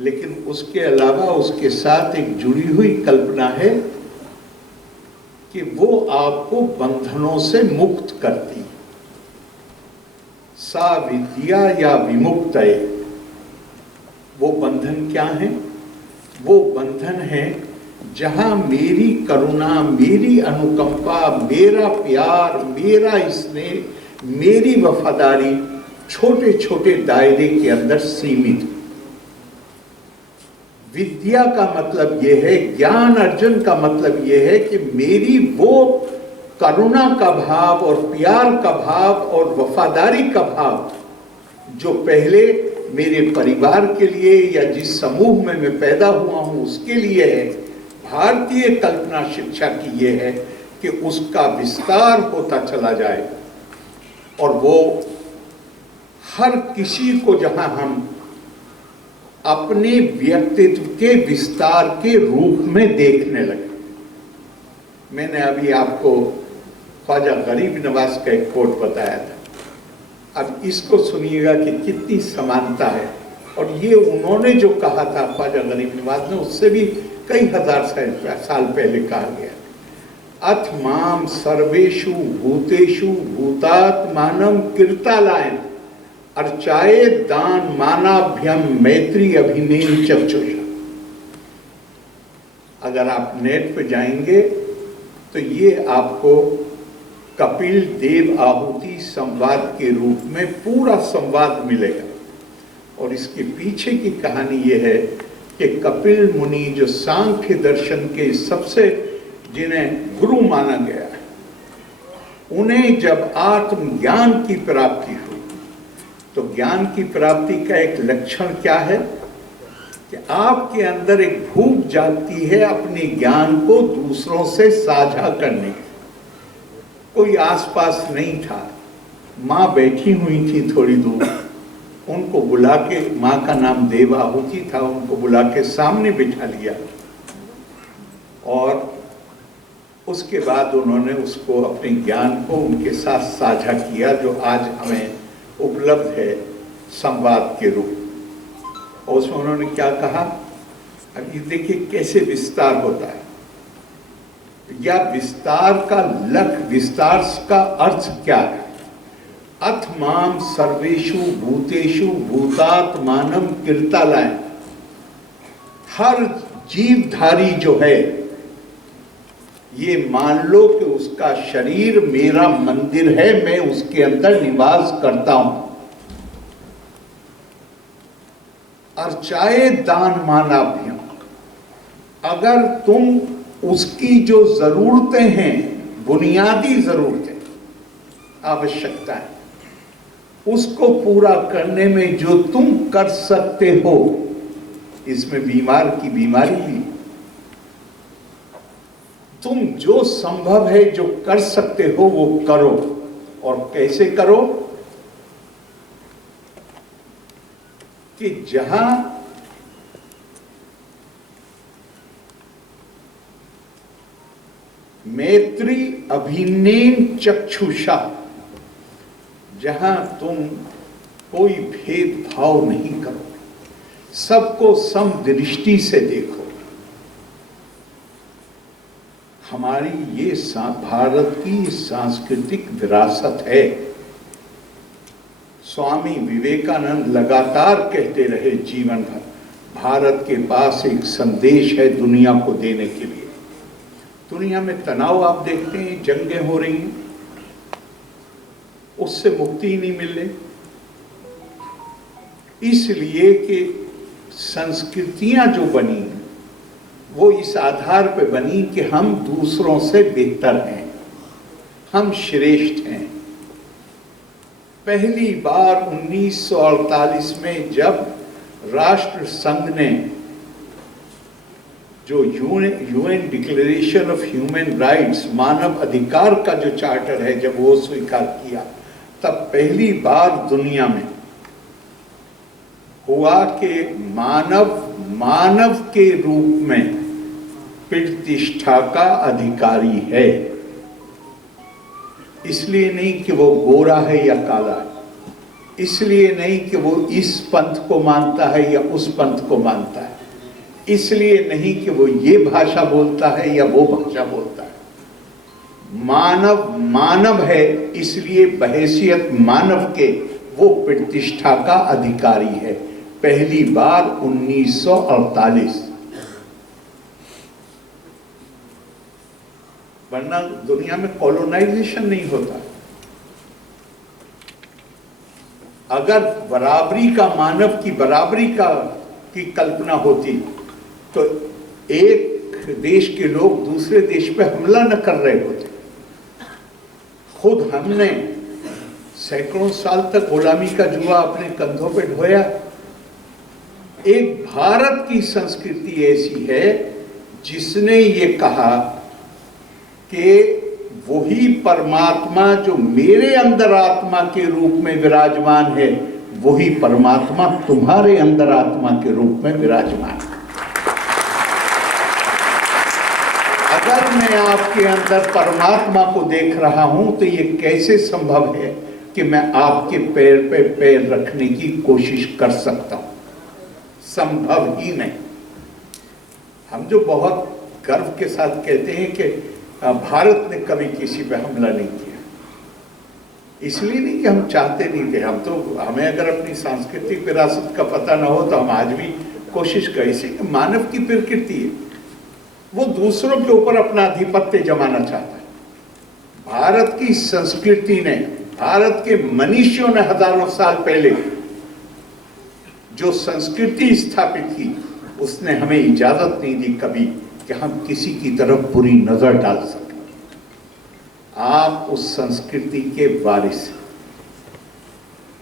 लेकिन उसके अलावा उसके साथ एक जुड़ी हुई कल्पना है कि वो आपको बंधनों से मुक्त करती। सा विद्या या विमुक्तये, वो बंधन क्या है? वो बंधन है जहां मेरी करुणा, मेरी अनुकंपा, मेरा प्यार, मेरा स्नेह, मेरी वफादारी छोटे छोटे दायरे के अंदर सीमित है। विद्या का मतलब यह है, ज्ञान अर्जन का मतलब यह है कि मेरी वो करुणा का भाव और प्यार का भाव और वफादारी का भाव जो पहले मेरे परिवार के लिए या जिस समूह में मैं पैदा हुआ हूं उसके लिए है। भारतीय कल्पना शिक्षा की यह है कि उसका विस्तार होता चला जाएगा और वो हर किसी को, जहां हम अपने व्यक्तित्व के विस्तार के रूप में देखने लगे। मैंने अभी आपको ख्वाजा गरीब नवाज का एक कोट बताया था। अब इसको सुनिएगा कि कितनी समानता है। और ये उन्होंने जो कहा था ख्वाजा गरीब नवाज ने, उससे भी कई हजार साल पहले कहा गया। अथ माम सर्वेषु भूतेषु भूतात्मानं कीर्तालायन अर्चाए दान मानाभ्यम मैत्री अभिनेन चक्षुषा। अगर आप नेट पे जाएंगे तो ये आपको कपिल देव आहुति संवाद के रूप में पूरा संवाद मिलेगा। और इसके पीछे की कहानी ये है कि कपिल मुनि जो सांख्य दर्शन के सबसे जिन्हें गुरु माना गया है, उन्हें जब आत्मज्ञान की प्राप्ति हुई तो ज्ञान की प्राप्ति का एक लक्षण क्या है कि आपके अंदर एक भूख जागती है अपने ज्ञान को दूसरों से साझा करने की। कोई आसपास नहीं था, माँ बैठी हुई थी थोड़ी दूर, उनको बुला के, माँ का नाम देवाहुति था, उनको बुला के सामने बिठा लिया और उसके बाद उन्होंने उसको अपने ज्ञान को उनके साथ साझा किया, जो आज हमें उपलब्ध है संवाद के रूप। और उसमें उन्होंने क्या कहा, अब ये देखिए कैसे विस्तार होता है, या विस्तार का लक्ष्य, विस्तार का अर्थ क्या है। अथ माम सर्वेषु भूतेषु भूतात्मानं कीर्तालय, हर जीवधारी जो है ये मान लो कि उसका शरीर मेरा मंदिर है, मैं उसके अंदर निवास करता हूं। अर्चाए दान मानाभ्यम, अगर तुम उसकी जो जरूरतें हैं, बुनियादी जरूरतें, आवश्यकताएं, उसको पूरा करने में जो तुम कर सकते हो, इसमें बीमार की बीमारी भी, तुम जो संभव है जो कर सकते हो वो करो। और कैसे करो कि जहां मैत्री अभिन्नेन चक्षुषा, जहां तुम कोई भेदभाव नहीं करो, सबको समदृष्टि से देखो। हमारी ये भारत की सांस्कृतिक विरासत है। स्वामी विवेकानंद लगातार कहते रहे जीवन भर, भारत के पास एक संदेश है दुनिया को देने के लिए। दुनिया में तनाव आप देखते हैं, जंगें हो रही हैं, उससे मुक्ति ही नहीं मिल रही, इसलिए कि संस्कृतियां जो बनी वो इस आधार पे बनी कि हम दूसरों से बेहतर हैं, हम श्रेष्ठ हैं। पहली बार 1948 में जब राष्ट्र संघ ने जो UN declaration of human rights, मानव अधिकार का जो चार्टर है, जब वो स्वीकार किया, तब पहली बार दुनिया में हुआ कि मानव के रूप में प्रतिष्ठा का अधिकारी है। इसलिए नहीं कि वो गोरा है या काला है, इसलिए नहीं कि वो इस पंथ को मानता है या उस पंथ को मानता है, इसलिए नहीं कि वो ये भाषा बोलता है या वो भाषा बोलता है। मानव है, इसलिए बहैसियत मानव के वो प्रतिष्ठा का अधिकारी है। पहली बार 1948, वरना दुनिया में कॉलोनाइजेशन नहीं होता। अगर बराबरी का, मानव की बराबरी की कल्पना होती तो एक देश के लोग दूसरे देश पे हमला न कर रहे होते। खुद हमने सैकड़ों साल तक गुलामी का जुआ अपने कंधों पे ढोया। एक भारत की संस्कृति ऐसी है जिसने ये कहा कि वही परमात्मा जो मेरे अंदर आत्मा के रूप में विराजमान है, वही परमात्मा तुम्हारे अंदर आत्मा के रूप में विराजमान है। अगर मैं आपके अंदर परमात्मा को देख रहा हूं तो ये कैसे संभव है कि मैं आपके पैर पे पैर रखने की कोशिश कर सकता हूं? संभव ही नहीं। हम जो बहुत गर्व के साथ कहते हैं कि भारत ने कभी किसी पे हमला नहीं किया, इसलिए नहीं कि हम चाहते नहीं थे। हमें अगर अपनी सांस्कृतिक विरासत का पता ना हो तो हम आज भी कोशिश करें। इसी मानव की प्रकृति है, वो दूसरों के ऊपर अपना आधिपत्य जमाना चाहता है। भारत की संस्कृति ने, भारत के मनीषियों ने हजारों साल पहले जो संस्कृति स्थापित की, उसने हमें इजाजत नहीं दी कभी कि हम किसी की तरफ बुरी नजर डाल सकें। आप उस संस्कृति के वारिस हैं,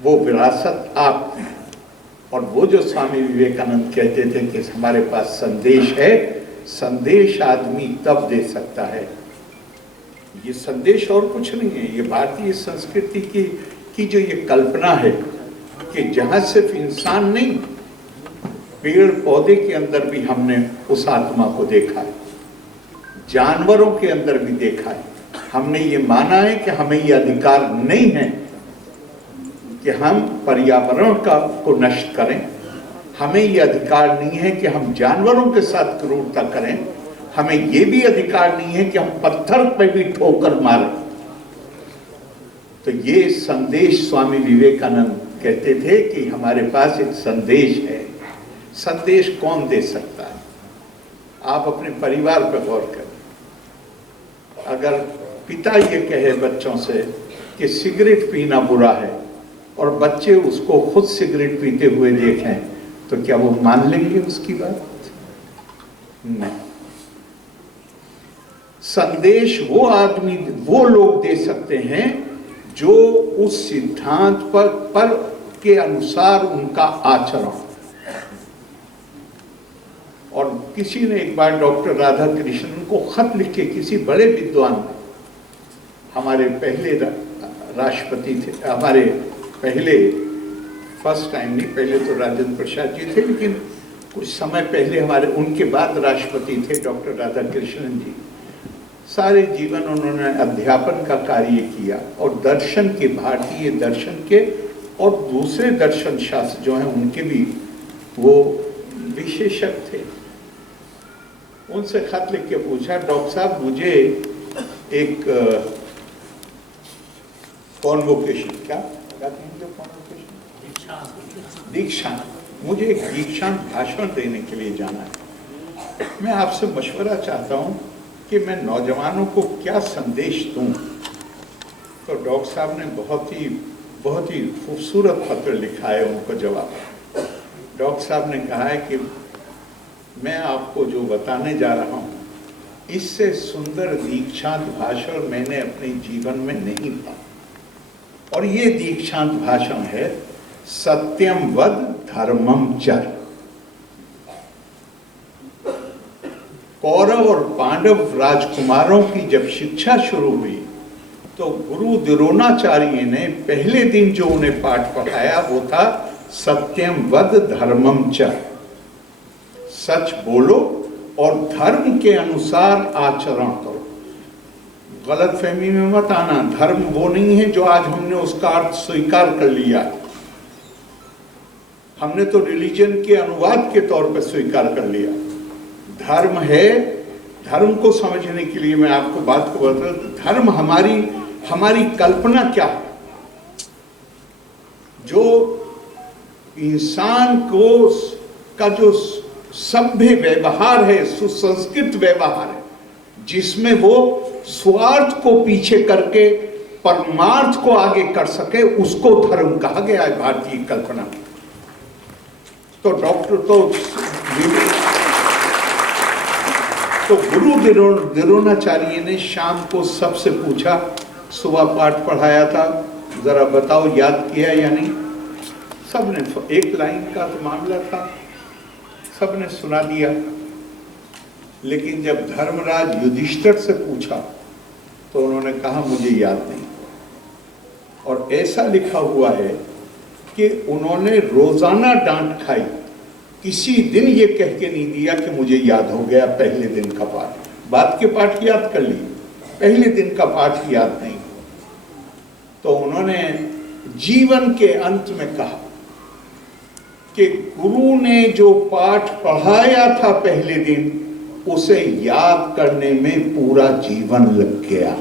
वो विरासत आप हैं। और वो जो स्वामी विवेकानंद कहते थे कि हमारे पास संदेश है, संदेश आदमी तब दे सकता है, ये संदेश और कुछ नहीं है। ये भारतीय संस्कृति की जो ये कल्पना है कि जहाँ सिर्फ इंसान नहीं, पेड़ पौधे के अंदर भी हमने उस आत्मा को देखा है, जानवरों के अंदर भी देखा है। हमने ये माना है कि हमें ये अधिकार नहीं है कि हम पर्यावरण को नष्ट करें, हमें ये अधिकार नहीं है कि हम जानवरों के साथ क्रूरता करें, हमें ये भी अधिकार नहीं है कि हम पत्थर पे भी ठोकर मारें। तो ये संदेश स्वामी विवेकानंद कहते थे कि हमारे पास एक संदेश है। संदेश कौन दे सकता है? आप अपने परिवार पर गौर करें। अगर पिता ये कहे बच्चों से कि सिगरेट पीना बुरा है और बच्चे उसको खुद सिगरेट पीते हुए देखें, तो क्या वो मान लेंगे उसकी बात? नहीं। संदेश वो लोग दे सकते हैं जो उस सिद्धांत पर के अनुसार उनका आचरण। और किसी ने एक बार डॉक्टर राधा कृष्णन को खत लिख के, किसी बड़े विद्वान, हमारे पहले राष्ट्रपति थे, हमारे पहले फर्स्ट टाइम नहीं, पहले तो राजेंद्र प्रसाद जी थे, लेकिन कुछ समय पहले हमारे उनके बाद राष्ट्रपति थे डॉक्टर राधा कृष्णन जी। सारे जीवन उन्होंने अध्यापन का कार्य किया और दर्शन के, भारतीय दर्शन के और दूसरे दर्शन शास्त्र जो हैं उनके भी वो विशेषज्ञ थे। उनसे खत लिख के पूछा, डॉक्टर साहब मुझे एक कॉन्वोकेशन, क्या दीक्षांत, मुझे एक दीक्षांत भाषण देने के लिए जाना है। मैं आपसे मशवरा चाहता हूँ कि मैं नौजवानों को क्या संदेश दूं। तो डॉक्टर साहब ने बहुत ही खूबसूरत पत्र लिखा है उनको जवाब। डॉक्टर साहब ने कहा है कि मैं आपको जो बताने जा रहा हूँ, इससे सुंदर दीक्षांत भाषण मैंने अपने जीवन में नहीं पाया। और ये दीक्षांत भाषण है, सत्यम वद धर्मम चर। कौरव और पांडव राजकुमारों की जब शिक्षा शुरू हुई तो गुरु द्रोणाचार्य ने पहले दिन जो उन्हें पाठ पढ़ाया वो था सत्यम वद धर्मम च। सच बोलो और धर्म के अनुसार आचरण करो। गलतफहमी में मत आना। धर्म वो नहीं है जो आज हमने उसका अर्थ स्वीकार कर लिया। हमने तो रिलीजन के अनुवाद के तौर पर स्वीकार कर लिया। धर्म है, धर्म को समझने के लिए मैं आपको बात को बता दूं, धर्म हमारी कल्पना क्या है। जो इंसान को का जो सभ्य व्यवहार है, सुसंस्कृत व्यवहार है, जिसमें वो स्वार्थ को पीछे करके परमार्थ को आगे कर सके, उसको धर्म कहा गया है भारतीय कल्पना में। तो गुरु द्रोणाचार्य ने शाम को सबसे पूछा, सुबह पाठ पढ़ाया था, जरा बताओ याद किया या नहीं। सबने, एक लाइन का तो मामला था, सबने सुना दिया। लेकिन जब धर्मराज युधिष्ठिर से पूछा तो उन्होंने कहा मुझे याद नहीं। और ऐसा लिखा हुआ है कि उन्होंने रोजाना डांट खाई, किसी दिन ये कह के नहीं दिया कि मुझे याद हो गया पहले दिन का पाठ। बाद के पाठ याद कर लिए, पहले दिन का पाठ याद नहीं। तो उन्होंने जीवन के अंत में कहा कि गुरु ने जो पाठ पढ़ाया था पहले दिन, उसे याद करने में पूरा जीवन लग गया।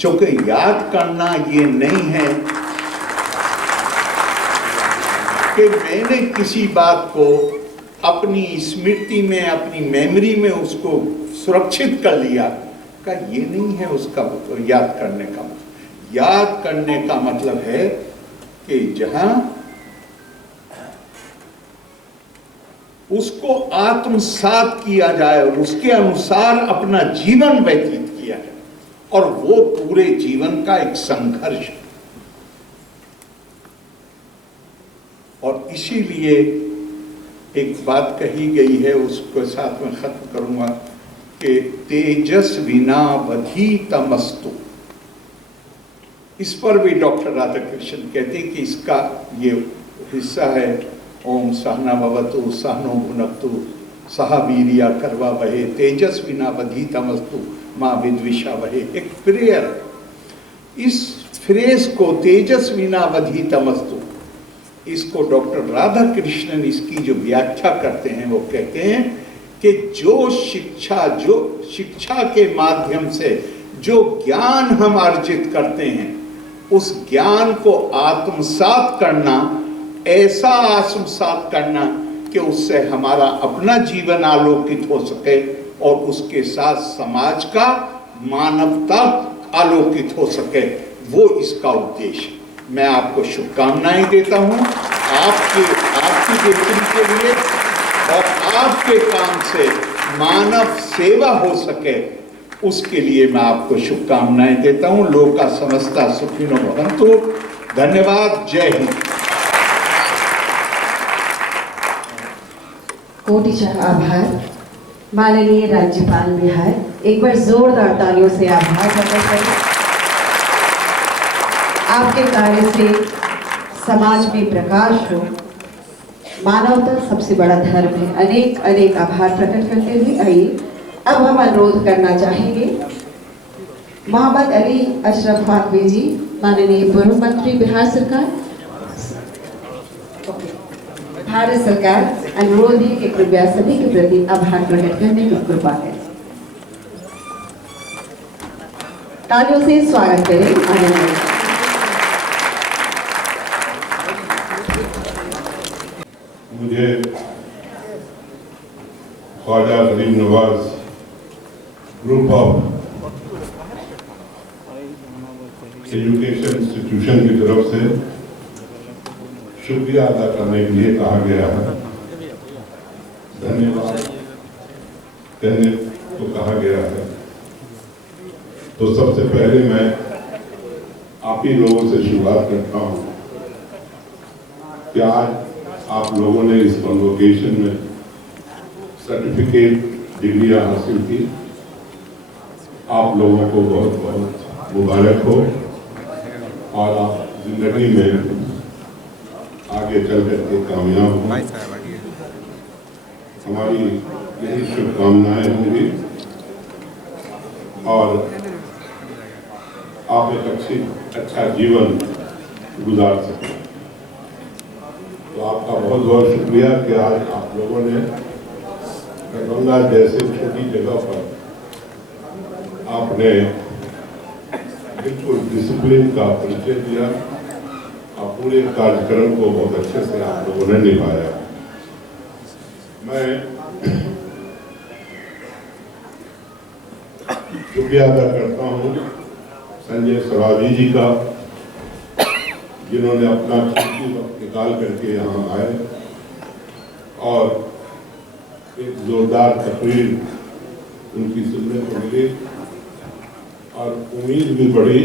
क्योंकि याद करना ये नहीं है कि मैंने किसी बात को अपनी स्मृति में, अपनी मेमोरी में उसको सुरक्षित कर लिया, का ये नहीं है उसका याद करने का मतलब। याद करने का मतलब है कि जहां उसको आत्मसात किया जाए और उसके अनुसार अपना जीवन व्यतीत किया जाए, और वो पूरे जीवन का एक संघर्ष है। और इसीलिए एक बात कही गई है, उसको साथ में खत्म करूंगा कि तेजस्विनावधि तमस्तु। इस पर भी डॉक्टर राधाकृष्ण कहते हैं कि इसका ये हिस्सा है, ओम सहना भवतु सहनो भुनक्तु सह वीर्या करवा वहे तेजस्विनावधि तमस्तु माँ विद्विषा वहे। एक प्रेयर, इस फ्रेज को तेजस्विनावधि तमस्तु, इसको डॉक्टर राधा कृष्णन इसकी जो व्याख्या करते हैं वो कहते हैं कि जो शिक्षा के माध्यम से जो ज्ञान हम अर्जित करते हैं, उस ज्ञान को आत्मसात करना, ऐसा आत्मसात करना कि उससे हमारा अपना जीवन आलोकित हो सके और उसके साथ समाज का, मानवता आलोकित हो सके, वो इसका उद्देश्य। मैं आपको शुभकामनाएं देता हूं आपकी बेहतरी के लिए, और आपके काम से मानव सेवा हो सके उसके लिए मैं आपको शुभकामनाएं देता हूं। लोका समस्ता सुखिनो भवन्तु। धन्यवाद। जय हिंद। कोटिशः आभार माननीय राज्यपाल बिहार। एक बार जोरदार तालियों से आभार प्रकट करें। आपके कार्य से समाज में प्रकाश हो, मानवता सबसे बड़ा धर्म है। अनेक अनेक आभार प्रकट करते हुए आइए अब हम अनुरोध करना चाहेंगे मोहम्मद अली अशरफ फातमी जी, माननीय पूर्व मंत्री बिहार सरकार, भारत सरकार, अनुरोध है कि कृपया सभी के प्रति आभार प्रकट करने की कृपा करें। तालियों से स्वागत करें। मुझे Khwaja Garib Nawaz group of education institution की तरफ से शुक्रिया अदा करने के लिए कहा गया है। धन्यवाद कहने को कहा गया है। तो सबसे पहले मैं आप ही लोगों से शुरुआत करता हूँ कि आज आप लोगों ने इस कन्वोकेशन में सर्टिफिकेट डिग्रियां हासिल की। आप लोगों को बहुत बहुत मुबारक हो और आप जिंदगी में आगे चल करके कामयाब हो। हमारी यही शुभकामनाएं होंगी और आप एक अच्छा जीवन गुजार सकें। तो आपका बहुत बहुत शुक्रिया कि आज आप लोगों ने दरभंगा जैसे छोटी जगह पर आपने बिल्कुल डिसिप्लिन का परिचय दिया और पूरे कार्यक्रम को बहुत अच्छे से आप लोगों ने निभाया। मैं शुक्रिया अदा करता हूँ संजय सराजी जी का, जिन्होंने अपना कीमती वक्त निकाल करके यहाँ आए और एक जोरदार तकरीर उनकी सुनने को मिली और उम्मीद भी बढ़ी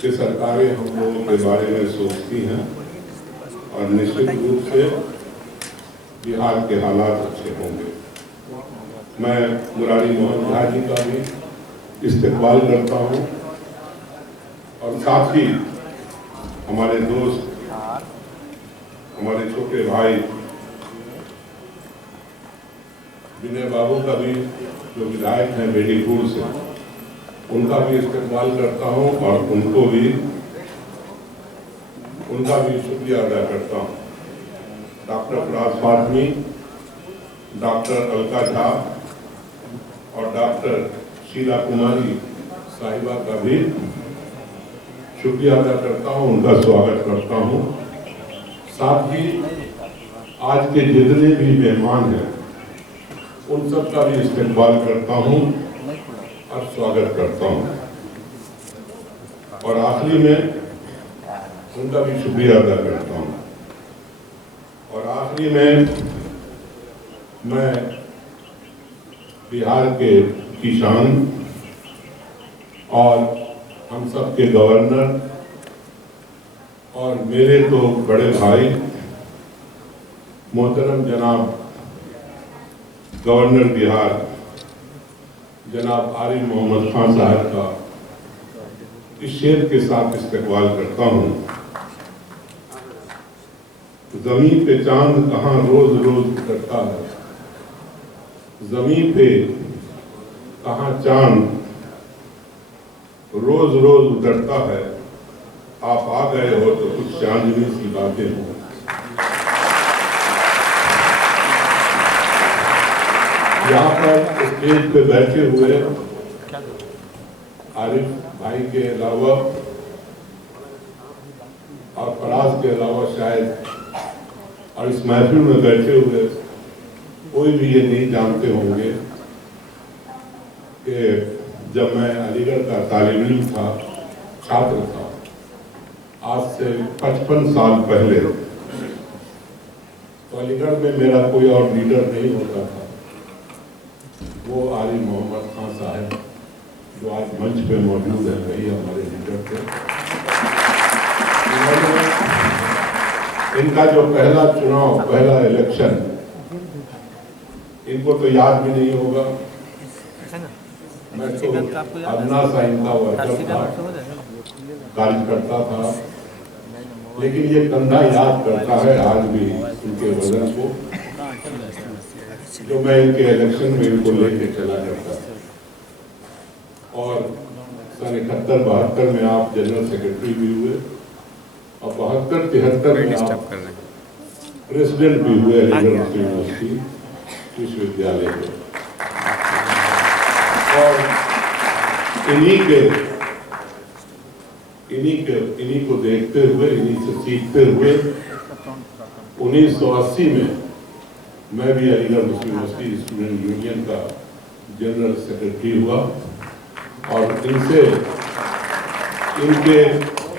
कि सरकारें हम लोगों के बारे में सोचती हैं और निश्चित रूप से बिहार के हालात अच्छे होंगे। मैं मुरारी मोहन झा जी का भी इस्तेमाल करता हूँ और साथ ही हमारे दोस्त, हमारे छोटे भाई विनय बाबू का भी, जो विधायक हैं बेनीपुर से, उनका भी इस्तेमाल करता हूँ और उनका भी शुक्रिया अदा करता हूँ। डॉक्टर फराज फातमी, डॉक्टर अलका झा और डॉक्टर शीला कुमारी साहिबा का भी शुक्रिया अदा करता हूँ, उनका स्वागत करता हूँ। साथ ही आज के जितने भी मेहमान हैं उन सब का भी इस्तेमाल करता हूँ और स्वागत करता हूँ। और आखिरी में उनका भी शुक्रिया अदा करता हूँ। और आखिरी आखिरी में मैं बिहार के किसान और हम सब के गवर्नर और मेरे तो बड़े भाई मोहतरम जनाब गवर्नर बिहार जनाब आरिफ मोहम्मद खान साहब का इस शेर के साथ इस्तकबाल करता हूँ। जमीन पे चांद कहाँ रोज रोज उतरता है, जमीन पे कहाँ चांद रोज रोज उतरता है, आप आ गए हो तो कुछ चांदनी सी बातें हो। यहाँ पर स्टेज पे बैठे हुए आरिफ भाई के अलावा और फराज के अलावा शायद और इस महफिल में बैठे हुए कोई भी ये नहीं जानते होंगे कि जब मैं अलीगढ़ का तालिब इल्म था, छात्र था, आज से 55 साल पहले, तो अलीगढ़ में मेरा कोई और लीडर नहीं होता था। वो आरिफ मोहम्मद खान साहब जो आज मंच पे मौजूद है वही हमारे लीडर थे। इनका जो पहला चुनाव, पहला इलेक्शन, इनको तो याद भी नहीं होगा। मैं तो अपना सा इनका वर्कर था, कार्यकर्ता था, लेकिन ये कंधा याद करता है आज भी इनके वजन को, जो मैं इनके इलेक्शन में इनको लेके चला जाता था। और सन 71-72 में आप जनरल सेक्रेटरी भी हुए और 72-73 में आप प्रेसिडेंट भी हुए अलीगढ़ मुस्लिम यूनिवर्सिटी विश्वविद्यालय के। और इन्हीं को देखते हुए, इन्हीं से सीखते हुए 1980 में मैं भी अलीगढ़ मुस्लिम यूनिवर्सिटी स्टूडेंट यूनियन का जनरल सेक्रेटरी हुआ और इनसे इनके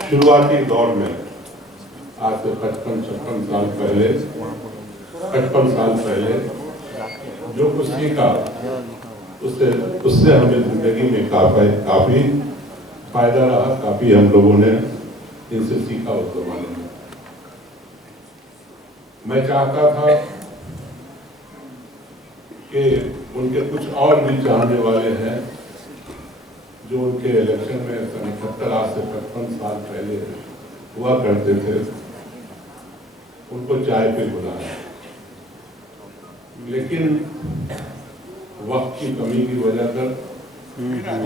शुरुआती दौर में आज से 55 साल पहले जो कुछ सीखा उससे हमें जिंदगी में काफी फायदा रहा, काफी हम लोगों ने इनसे सीखा उस जमाने में। मैं चाहता था कि उनके कुछ और भी चाहने वाले हैं जो उनके इलेक्शन में सन 71 आज से 55 साल पहले हुआ करते थे, उनको चाय पे बुलाया, लेकिन वक्त की कमी की वजह से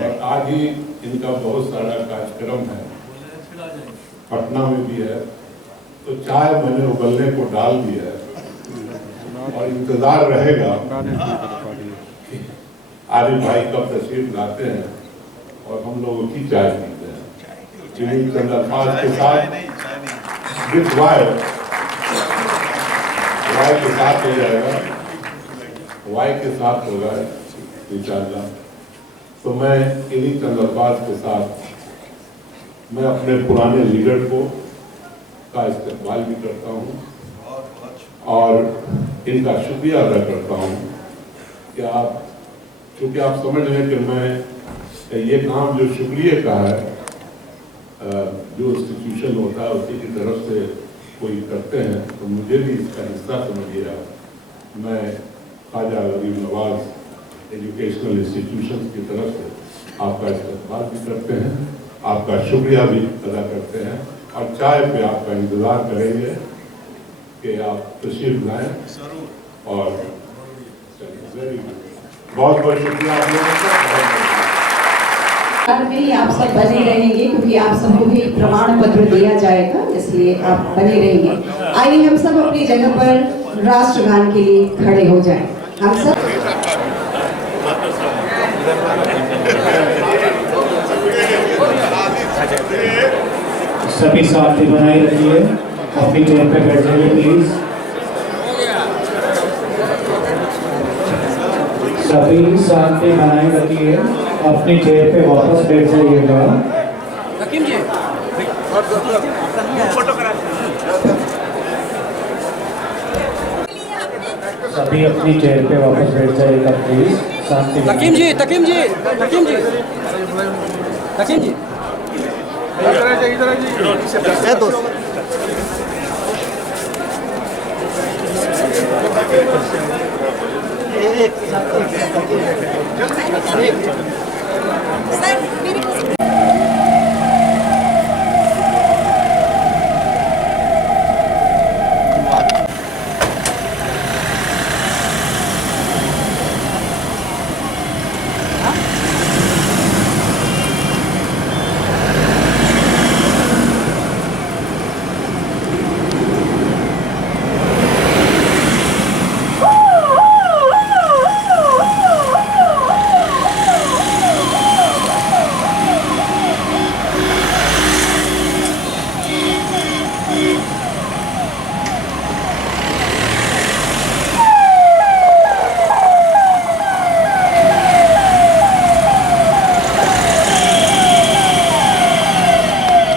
और आज ही इनका बहुत सारा कार्यक्रम है, पटना में भी है, तो चाय मैंने उबलने को डाल दिया है और इंतजार रहेगा आरिफ भाई कब तशरीफ लाते हैं और हम लोगों की चाय पीते हैं। चीनी चंद अल्फाज के साथ विद वाई के साथ हो जाएगा, वाई के साथ होगा इंशाअल्लाह। तो मैं इन्हीं चंद अल्फाज के साथ मैं अपने पुराने लीडर को का इस्तेमाल भी करता हूँ और इनका शुक्रिया अदा करता हूँ कि आप, क्योंकि आप समझ लें कि मैं ये काम जो शुक्रिया का है, जो इंस्टीट्यूशन होता है उसी की तरफ से कोई करते हैं, तो मुझे भी इसका हिस्सा समझिए। मैं ख्वाजा गरीब नवाज एजुकेशनल इंस्टीट्यूशन की तरफ से आपका इस्तेमाल भी करते हैं, आपका शुक्रिया भी अदा करते हैं और चाय पे आपका इंतज़ार करेंगे कि आप तशरीफ लाएँ। और बहुत बहुत शुक्रिया आप लोगों का। में आप सब बने रहेंगे क्योंकि आप सबको भी प्रमाण पत्र दिया जाएगा, इसलिए आप बने रहेंगे। आइए हम सब अपनी जगह पर राष्ट्रगान के लिए खड़े हो जाएं। हम सब सभी साथी बनाए रखिए, अपनी जगह पे बैठ जाइए प्लीज। सभी शांति बनाए रखिए, अपनी चेयर पे वापस बैठ जाइएगा। सभी अपनी चेयर पे वापस बैठ जाएगा प्लीज। शांति तकीम जी, तकीम जी, तकीम जी, तकीम जी। है दोस्त। सर मेरी